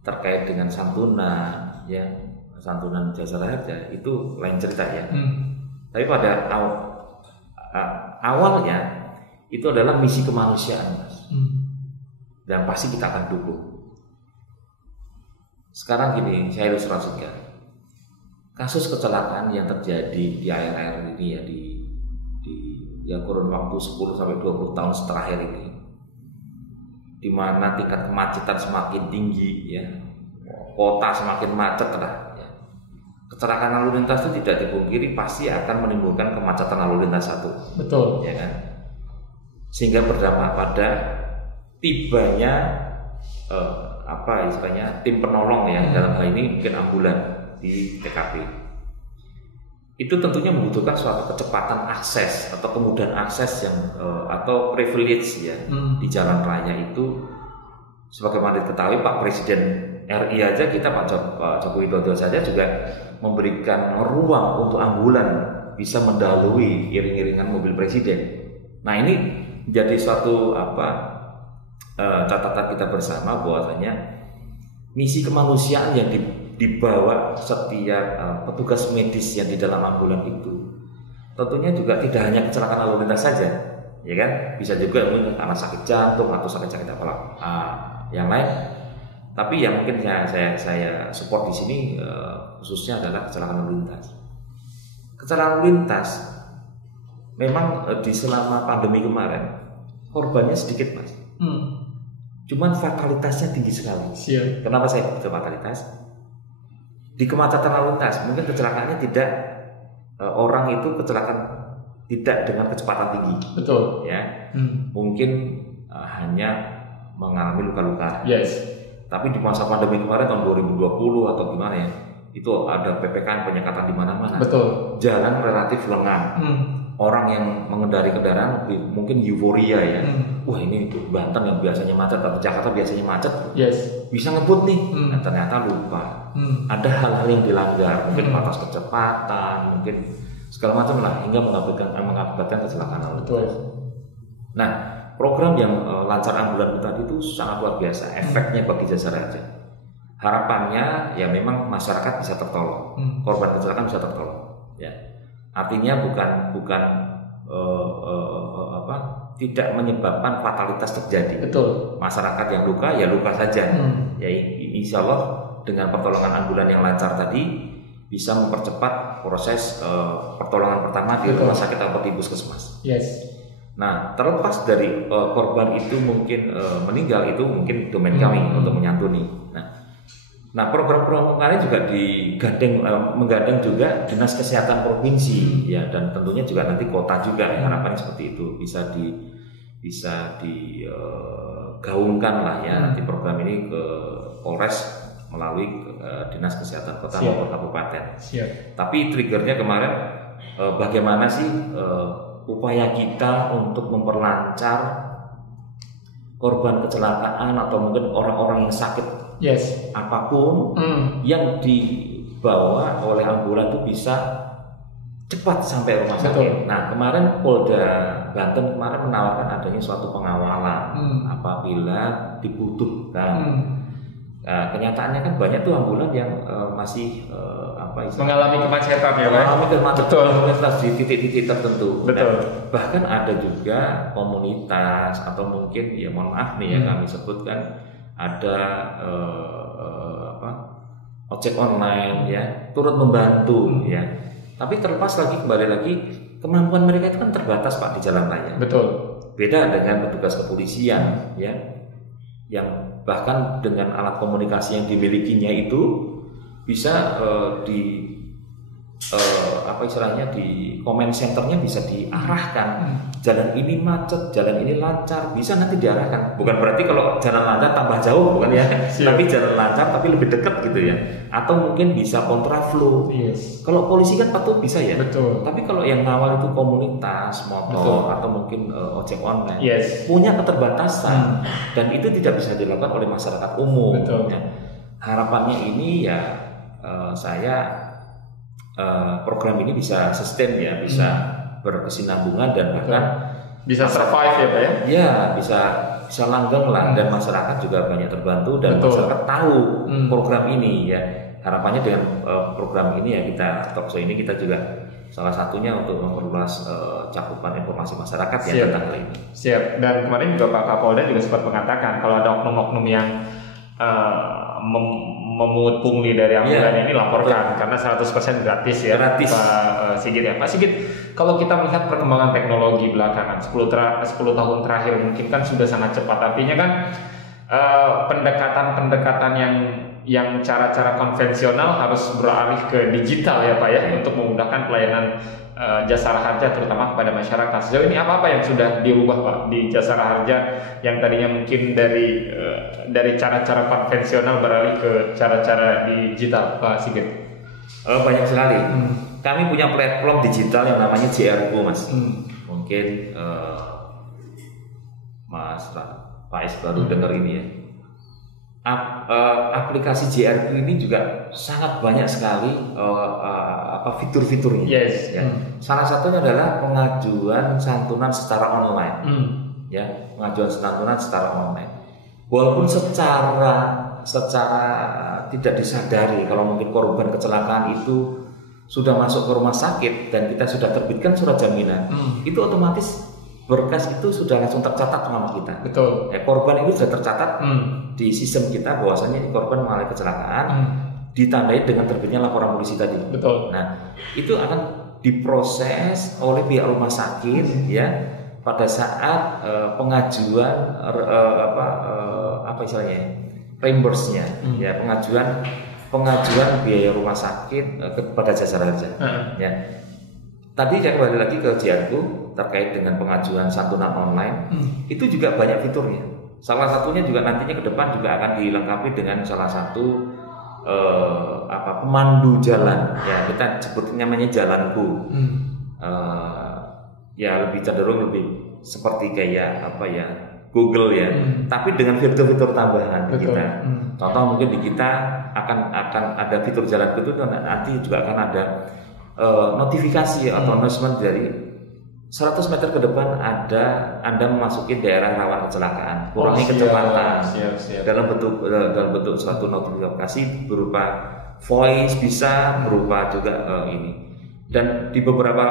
terkait dengan santunan, ya, santunan Jasara Harja itu lain cerita ya. Tapi pada awalnya itu adalah misi kemanusiaan, Mas. Dan pasti kita akan dukung. Sekarang gini, saya ilustrasikan kasus kecelakaan yang terjadi di akhir-akhir ini ya, di kurun waktu 10 sampai 20 tahun terakhir ini, di mana tingkat kemacetan semakin tinggi ya, kota semakin macet lah ya. Kecelakaan lalu lintas itu tidak dipungkiri pasti akan menimbulkan kemacetan lalu lintas satu. Betul. Ya kan? Sehingga berdampak pada tibanya tim penolong ya, dalam hal ini mungkin ambulan di TKP. Itu tentunya membutuhkan suatu kecepatan akses atau kemudahan akses yang atau privilege ya di jalan raya itu. Sebagaimana diketahui Pak Presiden RI aja, kita Pak Joko Widodo saja juga memberikan ruang untuk ambulan bisa mendahului iring-iringan mobil presiden. Nah, ini menjadi suatu catatan kita bersama bahwasanya misi kemanusiaan yang dibawa setiap petugas medis yang di dalam ambulan itu tentunya juga tidak hanya kecelakaan lalu lintas saja, ya kan? Bisa juga mungkin karena sakit jantung atau sakit-sakit yang lain. Tapi yang mungkin saya support di sini khususnya adalah kecelakaan lalu lintas. Kecelakaan lalu lintas memang di selama pandemi kemarin korbannya sedikit, Mas. Cuman fatalitasnya tinggi sekali. Siap. Kenapa saya bicara fatalitas? Di kemacetan lalu lintas mungkin kecelakaannya tidak orang itu kecelakaan tidak dengan kecepatan tinggi. Betul. Ya. Mungkin hanya mengalami luka-luka. Yes. Tapi di masa pandemi kemarin tahun 2020 atau gimana ya, itu ada PPKM penyekatan di mana-mana. Betul. Jalan relatif lengang. Orang yang mengendari kendaraan mungkin euforia ya. Wah, ini Banten yang biasanya macet atau Jakarta biasanya macet, yes, bisa ngebut nih. Nah, ternyata lupa. Ada hal-hal yang dilanggar, mungkin batas kecepatan, mungkin segala macam lah, hingga mengakibatkan kecelakaan lalu lintas. Nah, program yang Lancar Ambulan tadi itu sangat luar biasa efeknya bagi Jasara Harja. Harapannya ya memang masyarakat bisa tertolong, korban kecelakaan bisa tertolong. Ya. Artinya bukan tidak menyebabkan fatalitas terjadi. Betul. Masyarakat yang luka ya luka saja. Ya insya Allah dengan pertolongan ambulan yang lancar tadi bisa mempercepat proses pertolongan pertama di rumah sakit atau di puskesmas. Yes. Nah, terlepas dari korban itu mungkin meninggal, itu mungkin domain kami untuk menyantuni. Nah, program-program kami juga menggandeng juga Dinas Kesehatan Provinsi, ya, dan tentunya juga nanti kota juga. Harapannya seperti itu bisa digaungkan lah ya nanti program ini ke Polres melalui Dinas Kesehatan Kota maupun Kabupaten. Siap. Tapi triggernya kemarin bagaimana sih upaya kita untuk memperlancar korban kecelakaan atau mungkin orang-orang yang sakit apapun yang dibawa oleh ambulan itu bisa cepat sampai rumah sakit. Nah, kemarin Polda Banten kemarin menawarkan adanya suatu pengawalan apabila dibutuhkan. Nah, kenyataannya kan banyak tuh ambulan yang masih mengalami kemacetan ya, Pak. Mengalami kemacetan di titik-titik tertentu. Betul. Dan bahkan ada juga komunitas atau mungkin ya mohon maaf nih ya kami sebutkan ada ojek online ya turut membantu ya. Tapi terlepas lagi kembali lagi kemampuan mereka itu kan terbatas Pak di jalan raya. Betul. Beda dengan petugas kepolisian ya yang bahkan dengan alat komunikasi yang dimilikinya itu bisa di comment centernya bisa diarahkan jalan ini macet, jalan ini lancar, bisa nanti diarahkan. Bukan berarti kalau jalan lancar tambah jauh, bukan ya, tapi jalan lancar tapi lebih dekat gitu ya. Atau mungkin bisa kontraflow. Kalau polisi kan patut bisa ya. Betul. Tapi kalau yang ngawal itu komunitas motor atau mungkin ojek online punya keterbatasan dan itu tidak bisa dilakukan oleh masyarakat umum. Ya. Harapannya ini ya saya program ini bisa sustain ya, bisa berkesinambungan dan bahkan bisa survive ya Pak ya? Ya bisa langgeng lah dan masyarakat juga banyak terbantu dan masyarakat tahu program ini ya. Harapannya dengan program ini ya kita Talkshow ini kita juga salah satunya untuk memperluas cakupan informasi masyarakat ya tentang hal ini. Siap. Dan kemarin juga Pak Kapolda juga sempat mengatakan kalau ada oknum-oknum yang memungut pungli dari ambulan ini laporkan karena 100% gratis ya. Gratis. Pak Sigit ya. Pak Sigit, kalau kita melihat perkembangan teknologi belakangan 10 tahun terakhir mungkin kan sudah sangat cepat. Artinya kan pendekatan yang cara-cara konvensional harus beralih ke digital ya Pak ya untuk memudahkan pelayanan Jasara Harja terutama kepada masyarakat. Sejauh ini apa yang sudah dirubah Pak di Jasara Harja yang tadinya mungkin dari cara-cara konvensional beralih ke cara-cara digital Pak Sigit? Banyak sekali. Kami punya platform digital yang namanya JRU Mas. Mungkin Mas Faiz baru dengar ini ya. Aplikasi JRU ini juga sangat banyak sekali fitur-fiturnya. Ya. Salah satunya adalah pengajuan santunan secara online. Ya, pengajuan santunan secara online. Walaupun secara tidak disadari kalau mungkin korban kecelakaan itu sudah masuk ke rumah sakit dan kita sudah terbitkan surat jaminan, itu otomatis berkas itu sudah langsung tercatat nama kita. Betul. Korban itu sudah tercatat di sistem kita bahwasanya ini korban mengalami kecelakaan, ditandai dengan terbitnya laporan polisi tadi. Betul. Nah, itu akan diproses oleh pihak rumah sakit ya pada saat pengajuan reimburse-nya ya pengajuan biaya rumah sakit kepada Jasara Harja. Ya. Tadi saya kembali lagi ke JRU terkait dengan pengajuan santunan online, itu juga banyak fiturnya. Salah satunya juga nantinya ke depan juga akan dilengkapi dengan salah satu pemandu jalan. Ya kita sebutnya namanya Jalanku. Ya lebih cenderung lebih seperti kayak Google ya, tapi dengan fitur-fitur tambahan di kita. Contoh mungkin di kita akan ada fitur Jalanku itu nanti juga akan ada notifikasi atau announcement dari 100 meter ke depan Anda memasuki daerah rawan kecelakaan, kurangi kecepatan. Dalam bentuk suatu notifikasi berupa voice, bisa berupa juga ini. Dan di beberapa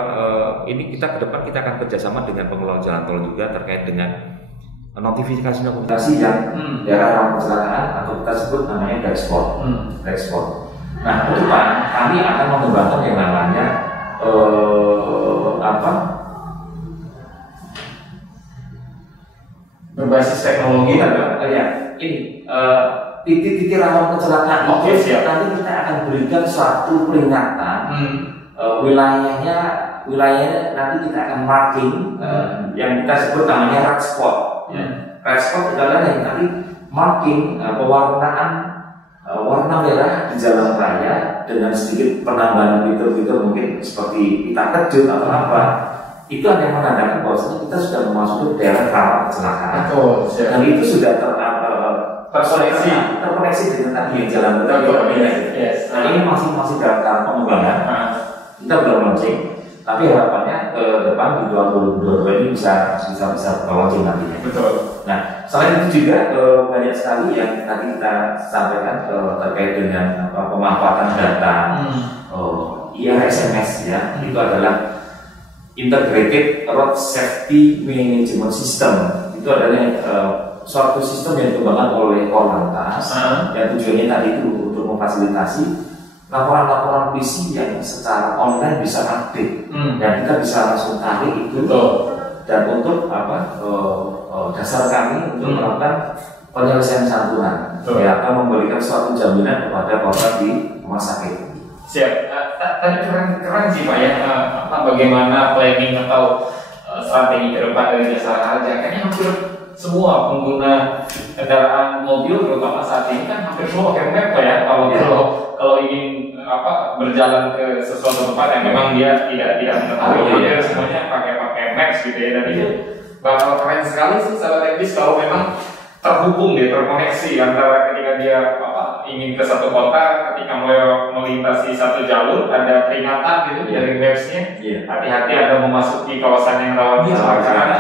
ini kita ke depan kita akan kerjasama dengan pengelola jalan tol juga terkait dengan notifikasi yang daerah rawan kecelakaan atau kita sebut namanya dark spot. Nah, ke depan kami akan mengembangkan yang namanya berbasis teknologi ini titik-titik rawan kecelakaan itu nanti kita akan berikan suatu peringatan wilayahnya nanti kita akan marking yang kita sebut namanya red spot. Red spot adalah yang tadi marking pewarnaan warna merah di jalan raya dengan sedikit penambahan fitur-fitur mungkin seperti pita kejut atau apa. Itu ada yang menandakan bahwasanya kita sudah memasuki daerah rawan kecelakaan. Dan itu sudah terkoneksi dengan tadi jalan raya. Nah ini masih dalam tahap pengembangan. Kita belum launching, tapi harapannya ke depan di 2022 ini bisa launching nantinya. Betul. Nah selain itu juga banyak sekali yang tadi kita sampaikan terkait dengan pemanfaatan data IRSMS ya, itu adalah Integrated Road Safety Management System. Itu adalah suatu sistem yang dikembangkan oleh Korlantas yang tujuannya tadi itu untuk memfasilitasi laporan-laporan polisi yang secara online bisa update dan kita bisa langsung tarik itu. Dan untuk dasar kami untuk melakukan penyelesaian santunan atau memberikan suatu jaminan kepada korban di rumah sakit. Siap. Tadi keren sih Pak ya. Bagaimana planning atau strategi ke depan dari jasa harja? Kayaknya hampir semua pengguna kendaraan mobil terutama saat ini kan hampir semua pakai map Pak ya. Kalau ingin berjalan ke sesuatu tempat yang memang dia tidak mengetahui, dia semuanya pakai maps gitu ya. Dan itu bakal keren sekali sih sahabat teknis kalau memang terhubung terkoneksi antara ketika dia ingin ke satu kota, ketika mau melintasi satu jalur ada peringatan gitu dari mapsnya, hati-hati Anda memasuki kawasan yang rawan kecelakaan.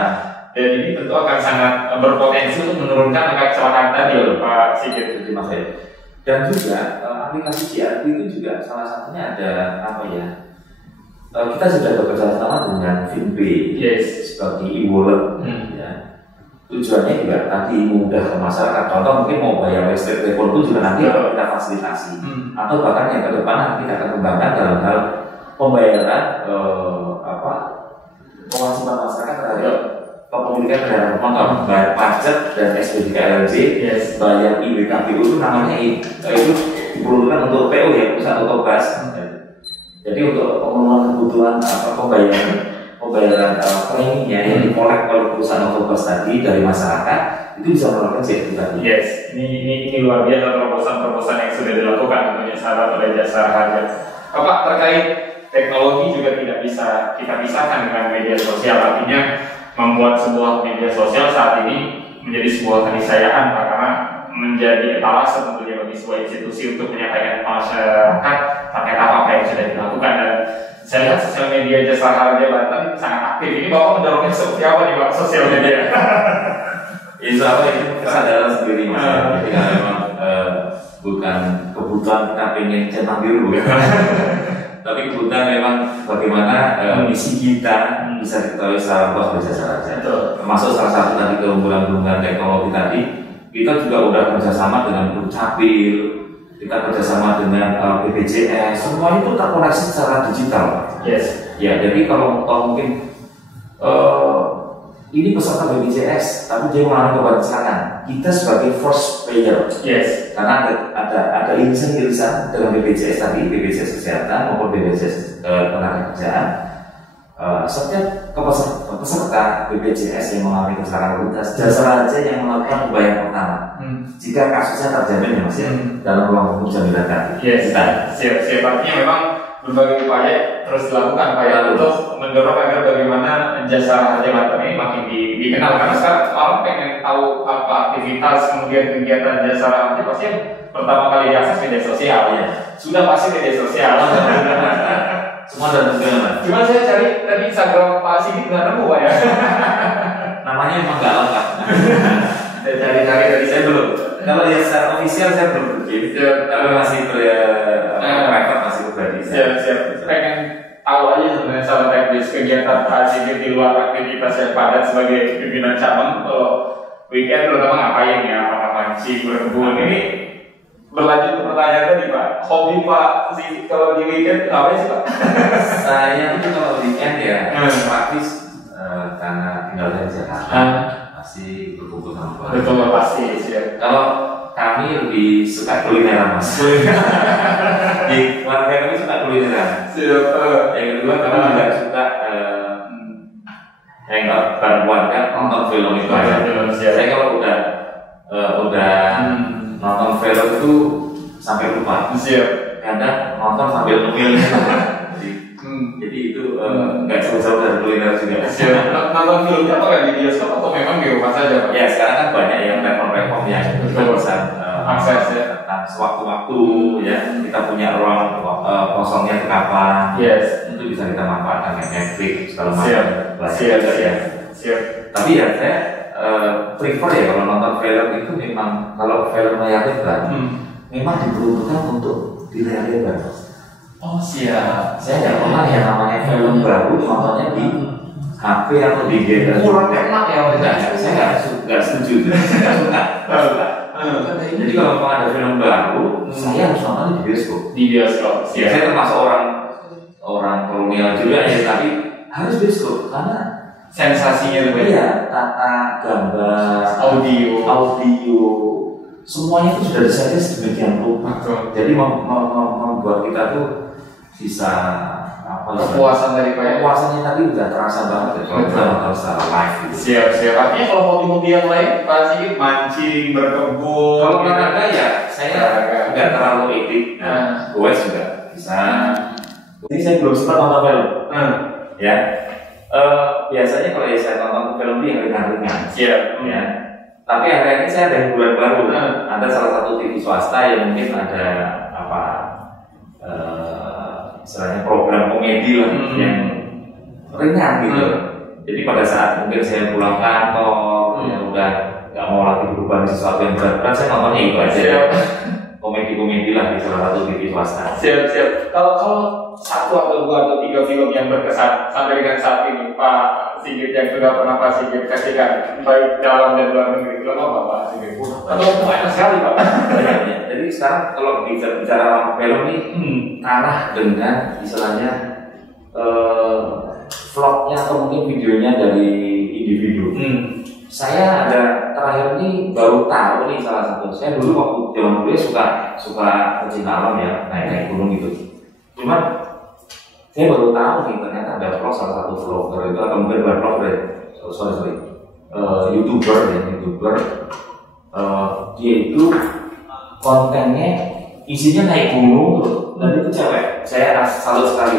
Dan ini tentu akan sangat berpotensi untuk menurunkan angka kecelakaan tadi Pak Sigit. Dan juga aplikasi CRP itu juga salah satunya ada kita sudah bekerja sama dengan Finpay sebagai e-wallet. Tujuannya juga tadi mudah ke masyarakat. Contoh mungkin mau bayar listrik telepon pun juga nanti akan kita fasilitasi. Atau bahkan yang ke depan nanti kita akan kembangkan dalam hal pembayaran kewajiban masyarakat terhadap kepemilikan kendaraan bermotor, bayar pajak dan SPDK LLC, bayar IBKPU itu namanya itu diperlukan untuk PO ya, pusat otobas. Jadi untuk pemenuhan kebutuhan pembayaran preminya yang dikolek oleh perusahaan otobus tadi dari masyarakat itu bisa melakukan CRP tadi. Ini luar biasa terobosan-terobosan yang sudah dilakukan tentunya sahabat oleh jasa harga. Pak, terkait teknologi juga tidak bisa kita pisahkan dengan media sosial. Artinya membuat sebuah media sosial saat ini menjadi sebuah keniscayaan Pak, karena menjadi etalase tentunya bagi sebuah institusi untuk menyampaikan masyarakat terkait apa yang sudah dilakukan. Dan saya lihat sosial media jasa harga Banten itu sangat aktif. Ini Bapak mendorongnya seperti apa nih Pak sosial media? Insya Allah itu kesadaran sendiri Mas. Ketika memang bukan kebutuhan kita pengen centang biru tapi kebutuhan memang bagaimana misi kita bisa diketahui secara luas oleh jasa harga. Termasuk salah satu tadi keunggulan teknologi tadi, kita juga sudah kerjasama dengan Dukcapil, kita kerjasama dengan BPJS, semua itu terkoneksi secara digital. Ya, jadi kalau mungkin ini peserta BPJS, tapi dia mengalami korban kecelakaan, kita sebagai first payer. Karena ada irisan dengan BPJS tadi, BPJS Kesehatan maupun BPJS Ketenagakerjaan. Setiap peserta BPJS yang mengalami kecelakaan lalu lintas, jasa harga yang melakukan pembayaran pertama. Jika kasusnya terjamin ya Mas ya, dalam ruang hukum jaminan tadi. Siap. Artinya memang berbagai upaya terus dilakukan Pak ya untuk mendorong agar bagaimana jasa harga Banten ini makin dikenal, karena sekarang orang pengen tahu apa aktivitas kemudian kegiatan jasa harga pasti yang pertama kali diakses media sosial sudah pasti media sosial. Semua dan segala. Cuma saya cari tadi Instagram Pak Sigit nggak nemu Pak ya. Namanya emang nggak lengkap. Saya cari-cari tadi saya belum. Kalau ya secara ofisial saya belum bikin. Tapi masih private, masih pribadi. Siap. Pengen tahu aja sebenarnya sahabat teknis kegiatan Pak Sigit di luar aktivitas yang padat sebagai pimpinan cabang. Kalau weekend terutama ngapain ya? Apakah mancing, berkebun? Ini berlanjut ke pertanyaan tadi Pak. hobi Pak Sigit kalau di weekend apa sih Pak? Saya itu kalau weekend ya praktis karena tinggalnya di Jakarta pasti berkumpul sama keluarga. Betul pasti ya. Kalau kami lebih suka kulineran mas. Di keluarga kami suka kulineran. Yang kedua kami juga suka hangout bareng keluarga nonton film itu aja. Saya kalau udah nonton film itu sampai lupa. Kadang nonton sambil ngemil. Jadi itu nggak jauh-jauh dari kuliner juga. Nonton filmnya apa di bioskop atau memang di rumah saja Pak? Ya sekarang kan banyak yang platform yang kita bisa akses ya. Sewaktu-waktu ya kita punya ruang kosongnya ke kapan. Itu bisa kita manfaatkan kayak Netflix segala macam. Siap. Tapi ya saya prefer ya kalau nonton film itu memang kalau film layar lebar memang diperuntukkan untuk di layar lebar. Oh siap. Saya nggak pernah yang namanya film baru nontonnya di HP atau di game. Kurang enak ya saya nggak setuju. Nggak suka. Jadi kalau memang ada film baru, saya harus nonton di bioskop. Di bioskop. Ya, saya termasuk orang kolonial juga ya, tapi harus bioskop karena sensasinya lebih. Iya, tata gambar, audio, semuanya itu sudah disetting sedemikian rupa. Jadi membuat kita tuh bisa kepuasannya tadi udah terasa banget kalau kita nonton secara live gitu. Siap. Artinya kalau hobi-hobi yang lain pasti mancing, berkebun. Kalau olahraga ya saya nggak terlalu edik. Goes juga bisa. Jadi saya belum sempat nonton film. Ya. Biasanya kalau saya nonton film di hari-hari ringan. Siap. Ya. Tapi hari ini saya ada hiburan baru. Ada salah satu TV swasta yang mungkin ada istilahnya program komedi lah yang ringan gitu. Jadi pada saat mungkin saya pulang kantor, ya udah nggak mau lagi berubah sesuatu yang berat-berat, saya nontonnya itu aja. Komedi-komedi lah di salah satu TV swasta. Siap. Kalau 1 atau 2 atau 3 film yang berkesan sampai dengan saat ini Pak Sigit yang sudah pernah Pak Sigit kasihkan baik dalam dan luar negeri, film apa Pak Sigit? Atau banyak sekali Pak. Jadi sekarang kalau bicara film ini kalah dengan istilahnya vlognya atau mungkin videonya dari individu. Saya ada terakhir ini baru tahu nih salah satu. Saya dulu waktu zaman kuliah suka pecinta alam ya, naik gunung gitu. Cuman saya baru tahu nih ternyata ada vlog salah satu vlogger itu atau mungkin bukan vlogger, YouTuber. Dia itu kontennya isinya naik gunung terus dan itu cewek. Saya salut sekali.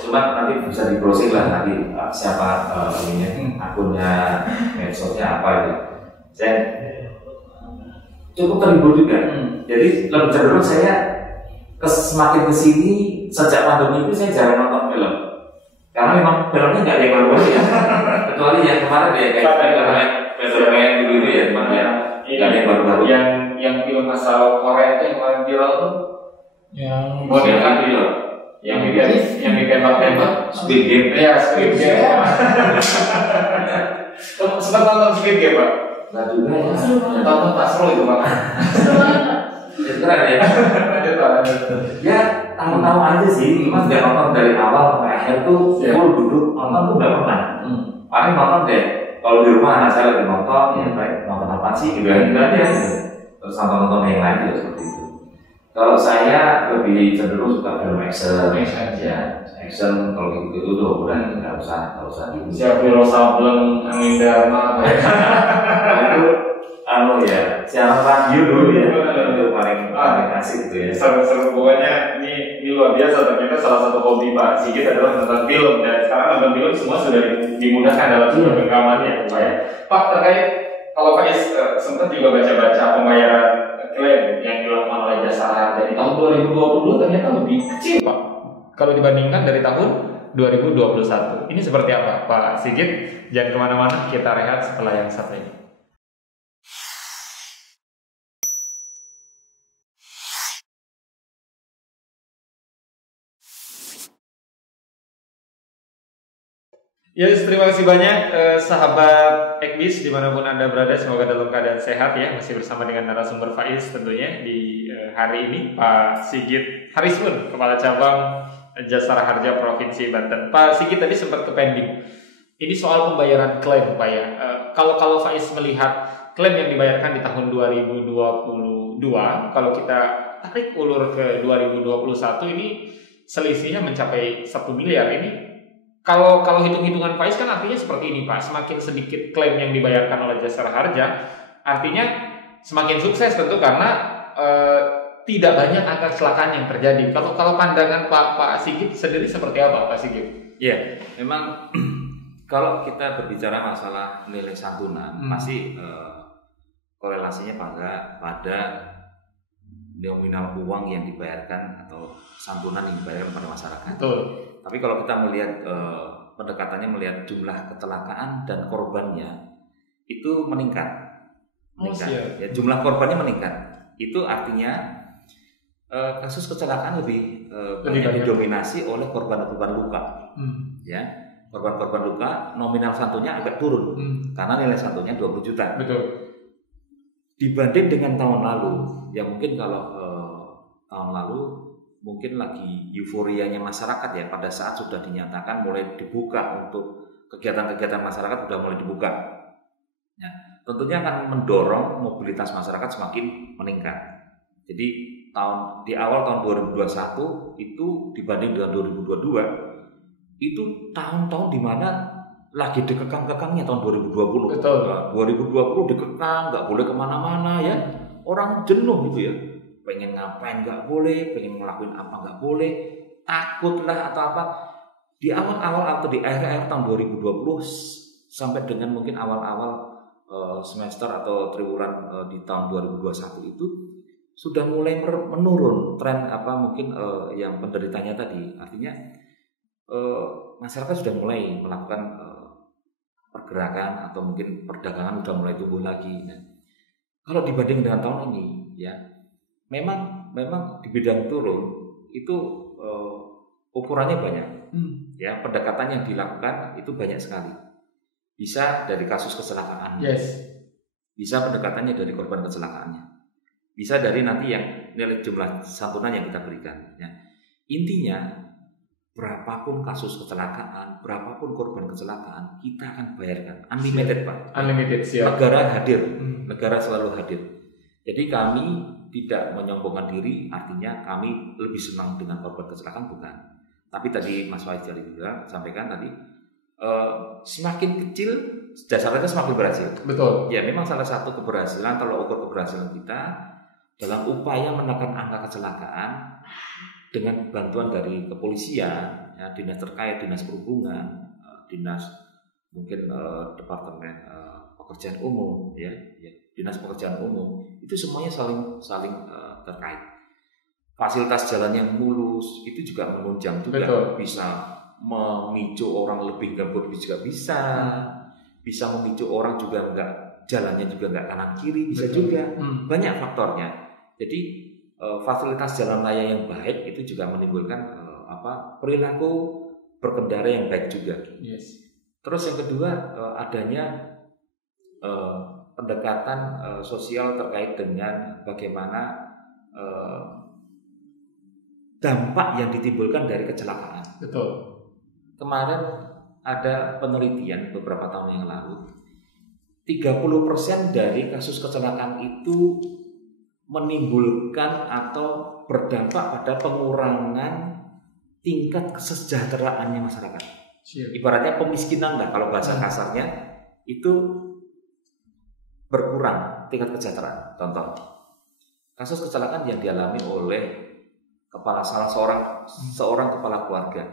Cuma nanti bisa di browsing lah nanti siapa akunnya, medsosnya apa itu. Saya cukup terhibur juga. Jadi lebih cenderung saya semakin kesini sejak pandemi itu saya jarang nonton film karena memang filmnya nggak ada yang baru ya. Kecuali yang kemarin ya kayak Spider-Man gitu ya, cuma ya nggak ada yang baru-baru. Yang film asal Korea itu yang paling viral tuh yang boneka itu yang bikin tembak Squid Game. Squid Game. Sempat nonton Squid Game Pak? Nggak juga ya. Tonton Pak seru itu Pak. Keren ya. Ya tahu-tahu aja sih, cuma nggak nonton dari awal sampai akhir tuh full duduk nonton tuh nggak pernah. Paling nonton deh. Kalau di rumah anak saya lagi nonton, ya baik nonton apa sih? Gitu aja. Terus nonton yang lain juga seperti itu. Kalau saya lebih cenderung suka film action, ya action kalau gitu tuh udah nggak usah gitu. Siap Wiro Sableng, Angin Dharma, itu ya siaran radio dulu ya itu paling asik gitu ya. Seru pokoknya ini luar biasa. Ternyata salah satu hobi Pak Sigit adalah nonton film dan sekarang nonton film semua sudah dimudahkan dalam sebuah rekamannya Pak ya. Pak terkait kalau Pak sempat juga baca-baca pembayaran klaim yang dilakukan oleh Jasa Harja di tahun 2020 ternyata lebih kecil Pak kalau dibandingkan dari tahun 2021. Ini seperti apa Pak Sigit? Jangan kemana-mana, kita rehat setelah yang satu ini. Yes, terima kasih banyak sahabat Ekbis dimanapun Anda berada, semoga dalam keadaan sehat ya. Masih bersama dengan narasumber Faiz tentunya di hari ini Pak Sigit Harismun, Kepala Cabang Jasara Harja Provinsi Banten. Pak Sigit tadi sempat ke pending. Ini soal pembayaran klaim, Pak ya. Kalau Faiz melihat klaim yang dibayarkan di tahun 2022, kalau kita tarik ulur ke 2021 ini selisihnya mencapai 1 miliar. Ini kalau hitung-hitungan Faiz kan artinya seperti ini, Pak. Semakin sedikit klaim yang dibayarkan oleh Jasara Harja, artinya semakin sukses tentu karena tidak banyak angka kecelakaan yang terjadi. Kalau pandangan Pak Sigit sendiri seperti apa, Pak Sigit? Iya, memang kalau kita berbicara masalah nilai santunan, pasti korelasinya pada nominal uang yang dibayarkan atau santunan yang dibayarkan pada masyarakat. Betul. Tapi kalau kita melihat pendekatannya melihat jumlah kecelakaan dan korbannya itu meningkat. Ya, jumlah korbannya meningkat. Itu artinya kasus kecelakaan lebih didominasi oleh korban-korban luka. Ya. Korban-korban luka nominal santunya agak turun karena nilai santunya 20 juta. Betul. Dibanding dengan tahun lalu, ya mungkin kalau tahun lalu mungkin lagi euforianya masyarakat ya pada saat sudah dinyatakan mulai dibuka untuk kegiatan-kegiatan masyarakat sudah mulai dibuka. Ya, tentunya akan mendorong mobilitas masyarakat semakin meningkat. Jadi di awal tahun 2021 itu dibanding dengan 2022 itu tahun-tahun di mana lagi dikekang-kekangnya tahun 2020. Betul. Nah, 2020 dikekang, nggak boleh kemana-mana ya. Orang jenuh gitu ya. Pengen ngapain nggak boleh, pengen ngelakuin apa nggak boleh, takut lah atau apa. Di awal-awal atau di akhir-akhir tahun 2020 sampai dengan mungkin awal-awal semester atau triwulan di tahun 2021 itu sudah mulai menurun tren mungkin yang penderitanya tadi. Artinya masyarakat sudah mulai melakukan pergerakan atau mungkin perdagangan sudah mulai tumbuh lagi. Nah, kalau dibanding dengan tahun ini, ya memang di bidang turun itu ukurannya banyak. Ya, pendekatan yang dilakukan itu banyak sekali. Bisa dari kasus kecelakaan, bisa pendekatannya dari korban kecelakaannya, bisa dari nanti yang nilai jumlah santunan yang kita berikan. Ya. Intinya berapapun kasus kecelakaan, berapapun korban kecelakaan, kita akan bayarkan. Unlimited, Pak. Unlimited, siap. Negara hadir, negara selalu hadir. Jadi kami tidak menyombongkan diri, artinya kami lebih senang dengan korban kecelakaan, bukan. Tapi tadi Mas Faiz juga sampaikan tadi, semakin kecil, dasarnya semakin berhasil. Betul. Ya, memang salah satu keberhasilan, kalau ukur keberhasilan kita dalam upaya menekan angka kecelakaan, dengan bantuan dari kepolisian, ya, dinas terkait, dinas perhubungan, dinas mungkin departemen pekerjaan umum, ya, dinas pekerjaan umum, itu semuanya saling terkait. Fasilitas jalan yang mulus itu juga menunjang juga. Betul. Bisa memicu orang lebih gabut juga bisa, bisa memicu orang juga jalannya juga nggak kanan kiri bisa. Betul. Juga, banyak faktornya. Jadi fasilitas jalan raya yang baik itu juga menimbulkan perilaku berkendara yang baik juga. Yes. Terus yang kedua adanya pendekatan sosial terkait dengan bagaimana dampak yang ditimbulkan dari kecelakaan. Betul. Kemarin ada penelitian beberapa tahun yang lalu, 30% dari kasus kecelakaan itu menimbulkan atau berdampak pada pengurangan tingkat kesejahteraannya masyarakat. Ibaratnya pemiskinan lah kalau bahasa kasarnya, itu berkurang tingkat kesejahteraan. Contoh, kasus kecelakaan yang dialami oleh seorang kepala keluarga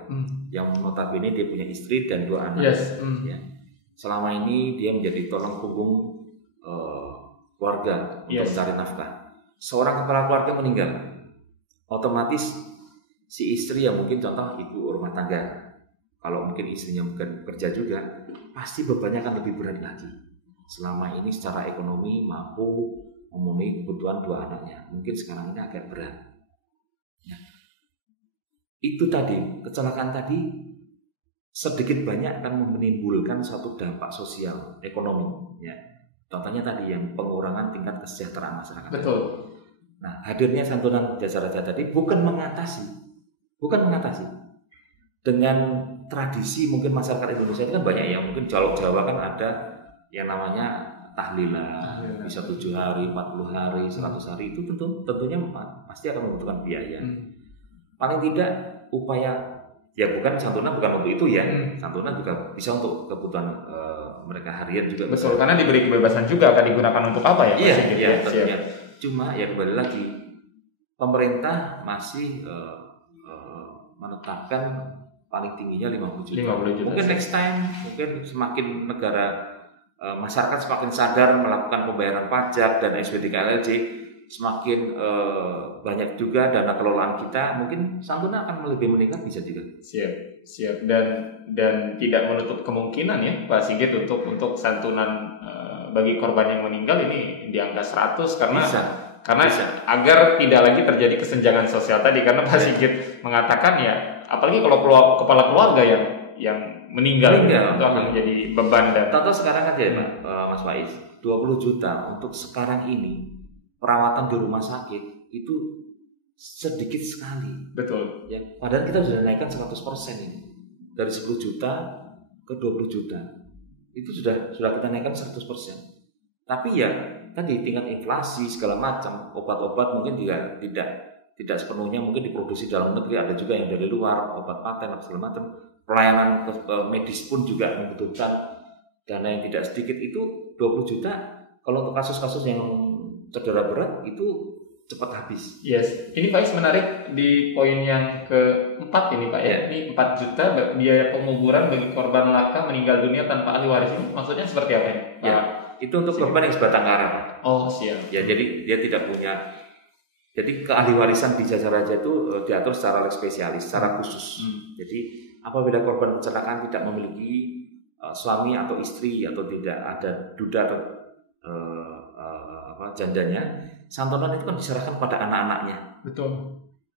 yang notabene dia punya istri dan 2 anak. Ya. Selama ini dia menjadi tulang punggung keluarga untuk mencari nafkah. Seorang kepala keluarga meninggal, otomatis si istri yang mungkin contoh ibu rumah tangga, kalau mungkin istrinya bukan bekerja juga, pasti bebannya akan lebih berat lagi. Selama ini secara ekonomi mampu memenuhi kebutuhan 2 anaknya, mungkin sekarang ini agak berat. Ya. Itu tadi, kecelakaan tadi sedikit banyak akan menimbulkan suatu dampak sosial, ekonomi. Ya. Contohnya tadi yang pengurangan tingkat kesejahteraan masyarakat. Betul. Nah, hadirnya santunan jasa raja tadi bukan mengatasi dengan tradisi mungkin masyarakat Indonesia itu kan banyak ya, mungkin Jawa kan ada yang namanya tahlilan, bisa 7 hari, 40 hari, 100 hari, itu tentunya pasti akan membutuhkan biaya. Paling tidak upaya, ya bukan santunan bukan untuk itu ya, santunan juga bisa untuk kebutuhan mereka harian juga. Betul, karena diberi kebebasan juga akan digunakan untuk apa ya? Iya, tentunya. Cuma ya kembali lagi, pemerintah masih menetapkan paling tingginya 50 juta. Mungkin next time, mungkin semakin negara masyarakat semakin sadar melakukan pembayaran pajak dan SPDK-LLJ, semakin banyak juga dana kelolaan kita, mungkin santunan akan lebih meningkat, bisa juga. Siap. Dan tidak menutup kemungkinan ya Pak Sigit untuk santunan bagi korban yang meninggal ini di angka 100 karena bisa. Agar tidak lagi terjadi kesenjangan sosial tadi, karena Pak Sigit mengatakan ya, apalagi kalau kepala keluarga yang meninggal itu akan menjadi beban. Dan contoh sekarang aja ya Mas Faiz, 20 juta untuk sekarang ini perawatan di rumah sakit itu sedikit sekali. Betul. Ya, padahal kita sudah naikkan 100% ini. Dari 10 juta ke 20 juta. Itu sudah kita naikkan 100%. Tapi ya tadi tingkat inflasi segala macam, obat-obat mungkin juga tidak sepenuhnya mungkin diproduksi dalam negeri, ada juga yang dari luar, obat paten segala macam. Pelayanan medis pun juga membutuhkan dana yang tidak sedikit. Itu 20 juta kalau untuk kasus-kasus yang cedera berat itu cepat habis. Yes, ini Pak Is menarik di poin yang keempat ini Pak ya. Ini 4 juta biaya penguburan bagi korban laka meninggal dunia tanpa ahli waris, ini maksudnya seperti apa ini? Ya, itu untuk korban yang sebatang kara. Oh siap. Ya, jadi dia tidak punya. Jadi keahliwarisan di jasa raja itu diatur secara spesialis, secara khusus. Jadi apabila korban kecelakaan tidak memiliki suami atau istri atau tidak ada duda atau jandanya, santunan itu kan diserahkan pada anak-anaknya. Betul.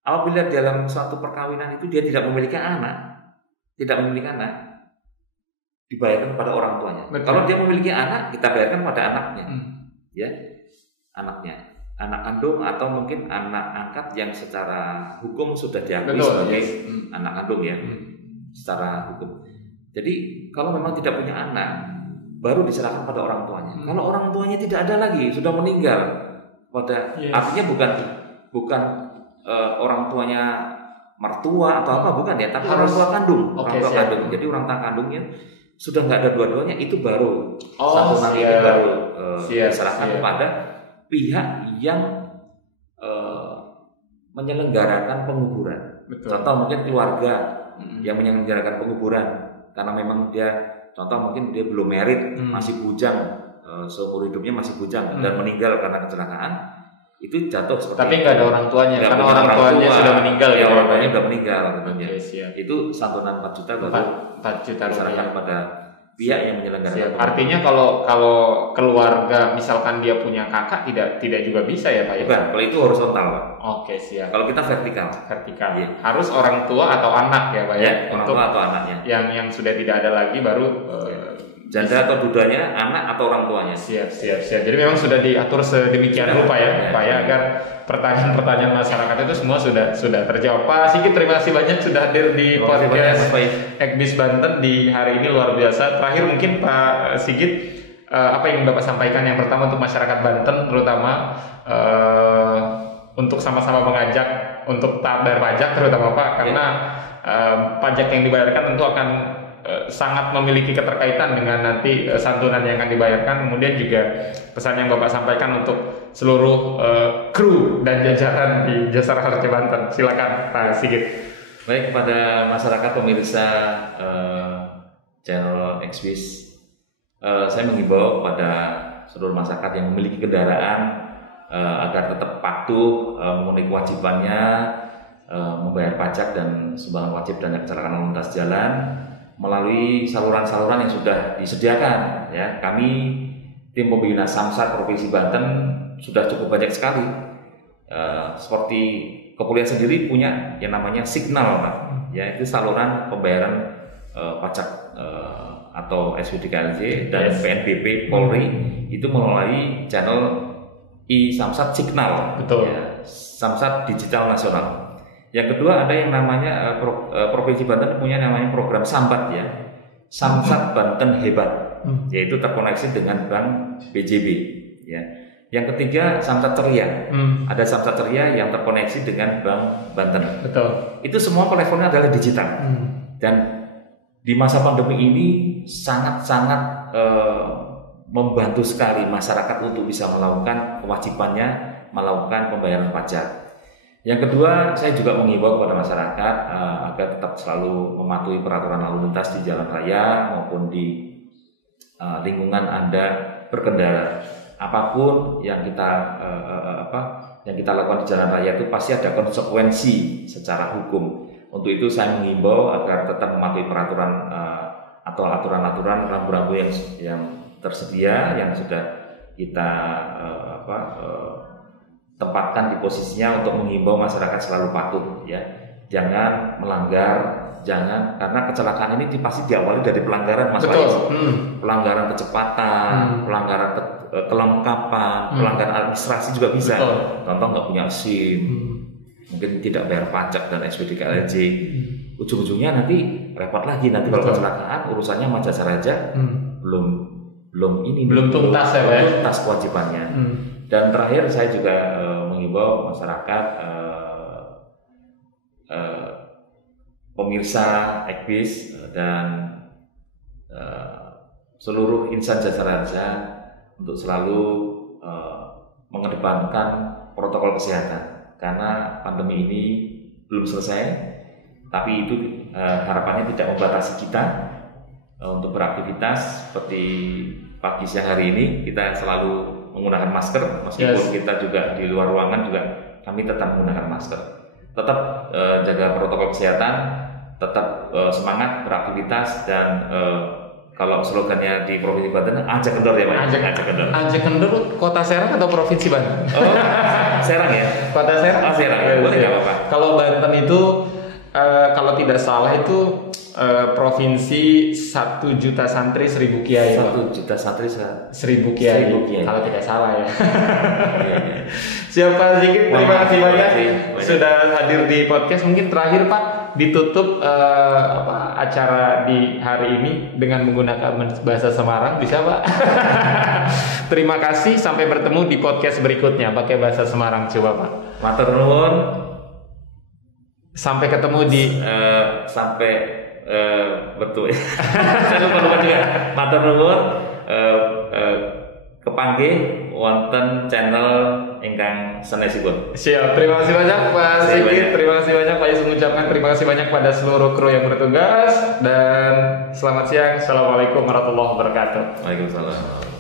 Apabila dalam suatu perkawinan itu dia tidak memiliki anak, dibayarkan pada orang tuanya. Betul. Kalau dia memiliki anak, kita bayarkan pada anaknya, ya, anaknya. Anak kandung atau mungkin anak angkat yang secara hukum sudah diakui sebagai anak kandung ya, secara hukum. Jadi kalau memang tidak punya anak, baru diserahkan pada orang tuanya. Kalau orang tuanya tidak ada lagi, sudah meninggal, artinya bukan orang tuanya mertua atau apa, bukan ya, tapi orang tua kandung, kandung. Jadi orang tua kandungnya sudah nggak ada dua-duanya, itu baru santunan itu baru diserahkan kepada pihak yang menyelenggarakan penguburan. Betul. Contoh mungkin keluarga yang menyelenggarakan penguburan, karena memang dia, contoh mungkin dia belum merit, masih bujang, seumur hidupnya masih bujang dan meninggal karena kecelakaan, itu jatuh seperti. Tapi nggak ada orang tuanya, karena orang tuanya sudah meninggal ya. Orang tuanya sudah meninggal tentunya. Siap. Itu santunan 4 juta baru 4 juta diserahkan pada pihak yang menyelenggarakan. Artinya kalau keluarga misalkan dia punya kakak tidak juga bisa ya Pak ya? Bukan, kalau itu horizontal Pak. Oke siap. Kalau kita vertikal. Ya. Harus orang tua atau anak ya Pak ya? Orang tua atau anaknya. Yang sudah tidak ada lagi baru janda atau dudanya, anak atau orang tuanya. Siap. Jadi memang sudah diatur sedemikian rupa ya, Pak ya, agar pertanyaan-pertanyaan masyarakat itu semua sudah terjawab. Pak Sigit, terima kasih banyak sudah hadir di podcast Ekbis Banten di hari ini, luar biasa. Terakhir mungkin Pak Sigit, apa yang Bapak sampaikan? Yang pertama untuk masyarakat Banten terutama untuk sama-sama mengajak untuk taat bayar pajak terutama Pak, karena pajak yang dibayarkan tentu akan sangat memiliki keterkaitan dengan nanti santunan yang akan dibayarkan. Kemudian juga pesan yang Bapak sampaikan untuk seluruh kru dan jajaran di Jasa Raja Banten. Silakan Pak Sigit. Baik, kepada masyarakat pemirsa channel Ekbis, saya mengimbau kepada seluruh masyarakat yang memiliki kendaraan agar tetap patuh memenuhi kewajibannya membayar pajak dan sumbangan wajib dana kecelakaan lalu lintas jalan melalui saluran-saluran yang sudah disediakan ya. Kami tim pembina Samsat Provinsi Banten sudah cukup banyak sekali. Seperti kepolisian sendiri punya yang namanya Signal Pak, ya, itu saluran pembayaran pajak atau SPDK-LLJ dan PNBP Polri itu melalui channel Samsat Signal. Betul. Ya. Samsat Digital Nasional. Yang kedua ada yang namanya Provinsi Banten punya namanya program Sambat ya, Samsat Banten Hebat, yaitu terkoneksi dengan Bank BJB ya. Yang ketiga Samsat Ceria, ada Samsat Ceria yang terkoneksi dengan Bank Banten. Betul. Itu semua platformnya adalah digital. Dan di masa pandemi ini sangat-sangat membantu sekali masyarakat untuk bisa melakukan kewajibannya, melakukan pembayaran pajak. Yang kedua, saya juga mengimbau kepada masyarakat agar tetap selalu mematuhi peraturan lalu lintas di jalan raya maupun di lingkungan Anda berkendara. Apapun yang kita lakukan di jalan raya itu pasti ada konsekuensi secara hukum. Untuk itu saya mengimbau agar tetap mematuhi peraturan atau aturan-aturan rambu-rambu yang tersedia, yang sudah kita tempatkan di posisinya untuk mengimbau masyarakat selalu patuh ya. Jangan melanggar, karena kecelakaan ini pasti diawali dari pelanggaran Mas Faiz. Pelanggaran kecepatan, pelanggaran kelengkapan, pelanggaran administrasi juga bisa. Contoh nggak punya SIM, mungkin tidak bayar pajak dan SPDK LLJ. Ujung-ujungnya nanti repot lagi nanti kalau kecelakaan urusannya sama jasa raja belum tuntas ya, tuntas kewajibannya. Dan terakhir saya juga mengimbau masyarakat pemirsa Ekbis dan seluruh insan jasa raja untuk selalu mengedepankan protokol kesehatan karena pandemi ini belum selesai, tapi itu harapannya tidak membatasi kita untuk beraktivitas. Seperti pagi siang hari ini kita selalu menggunakan masker meskipun kita juga di luar ruangan juga kami tetap menggunakan masker. Tetap jaga protokol kesehatan, tetap semangat beraktivitas dan kalau slogannya di Provinsi Banten ajak kendor ya Pak. Ajak kendor Kota Serang atau Provinsi Banten? Oh, Serang ya. Kota Serang. Oh, Serang. Boleh nggak apa-apa. Kalau Banten itu kalau tidak salah itu provinsi 1 juta santri 1000 kiai. 1 juta santri 1000 kiai. Kalau tidak salah ya. Siapa sedikit, terima kasih banyak sudah hadir di podcast. Mungkin terakhir Pak ditutup acara di hari ini dengan menggunakan bahasa Semarang, bisa Pak? Terima kasih, sampai bertemu di podcast berikutnya pakai bahasa Semarang, coba Pak. Matur nuwun. Sampai ketemu di betul. Saya lupa juga. Matur nuwun kepanggih wonten channel ingkang sanesipun. Siap, terima kasih banyak Pak Sigit, terima kasih banyak Pak Yusuf mengucapkan terima kasih banyak pada seluruh kru yang bertugas dan selamat siang. Assalamualaikum warahmatullahi wabarakatuh. Waalaikumsalam.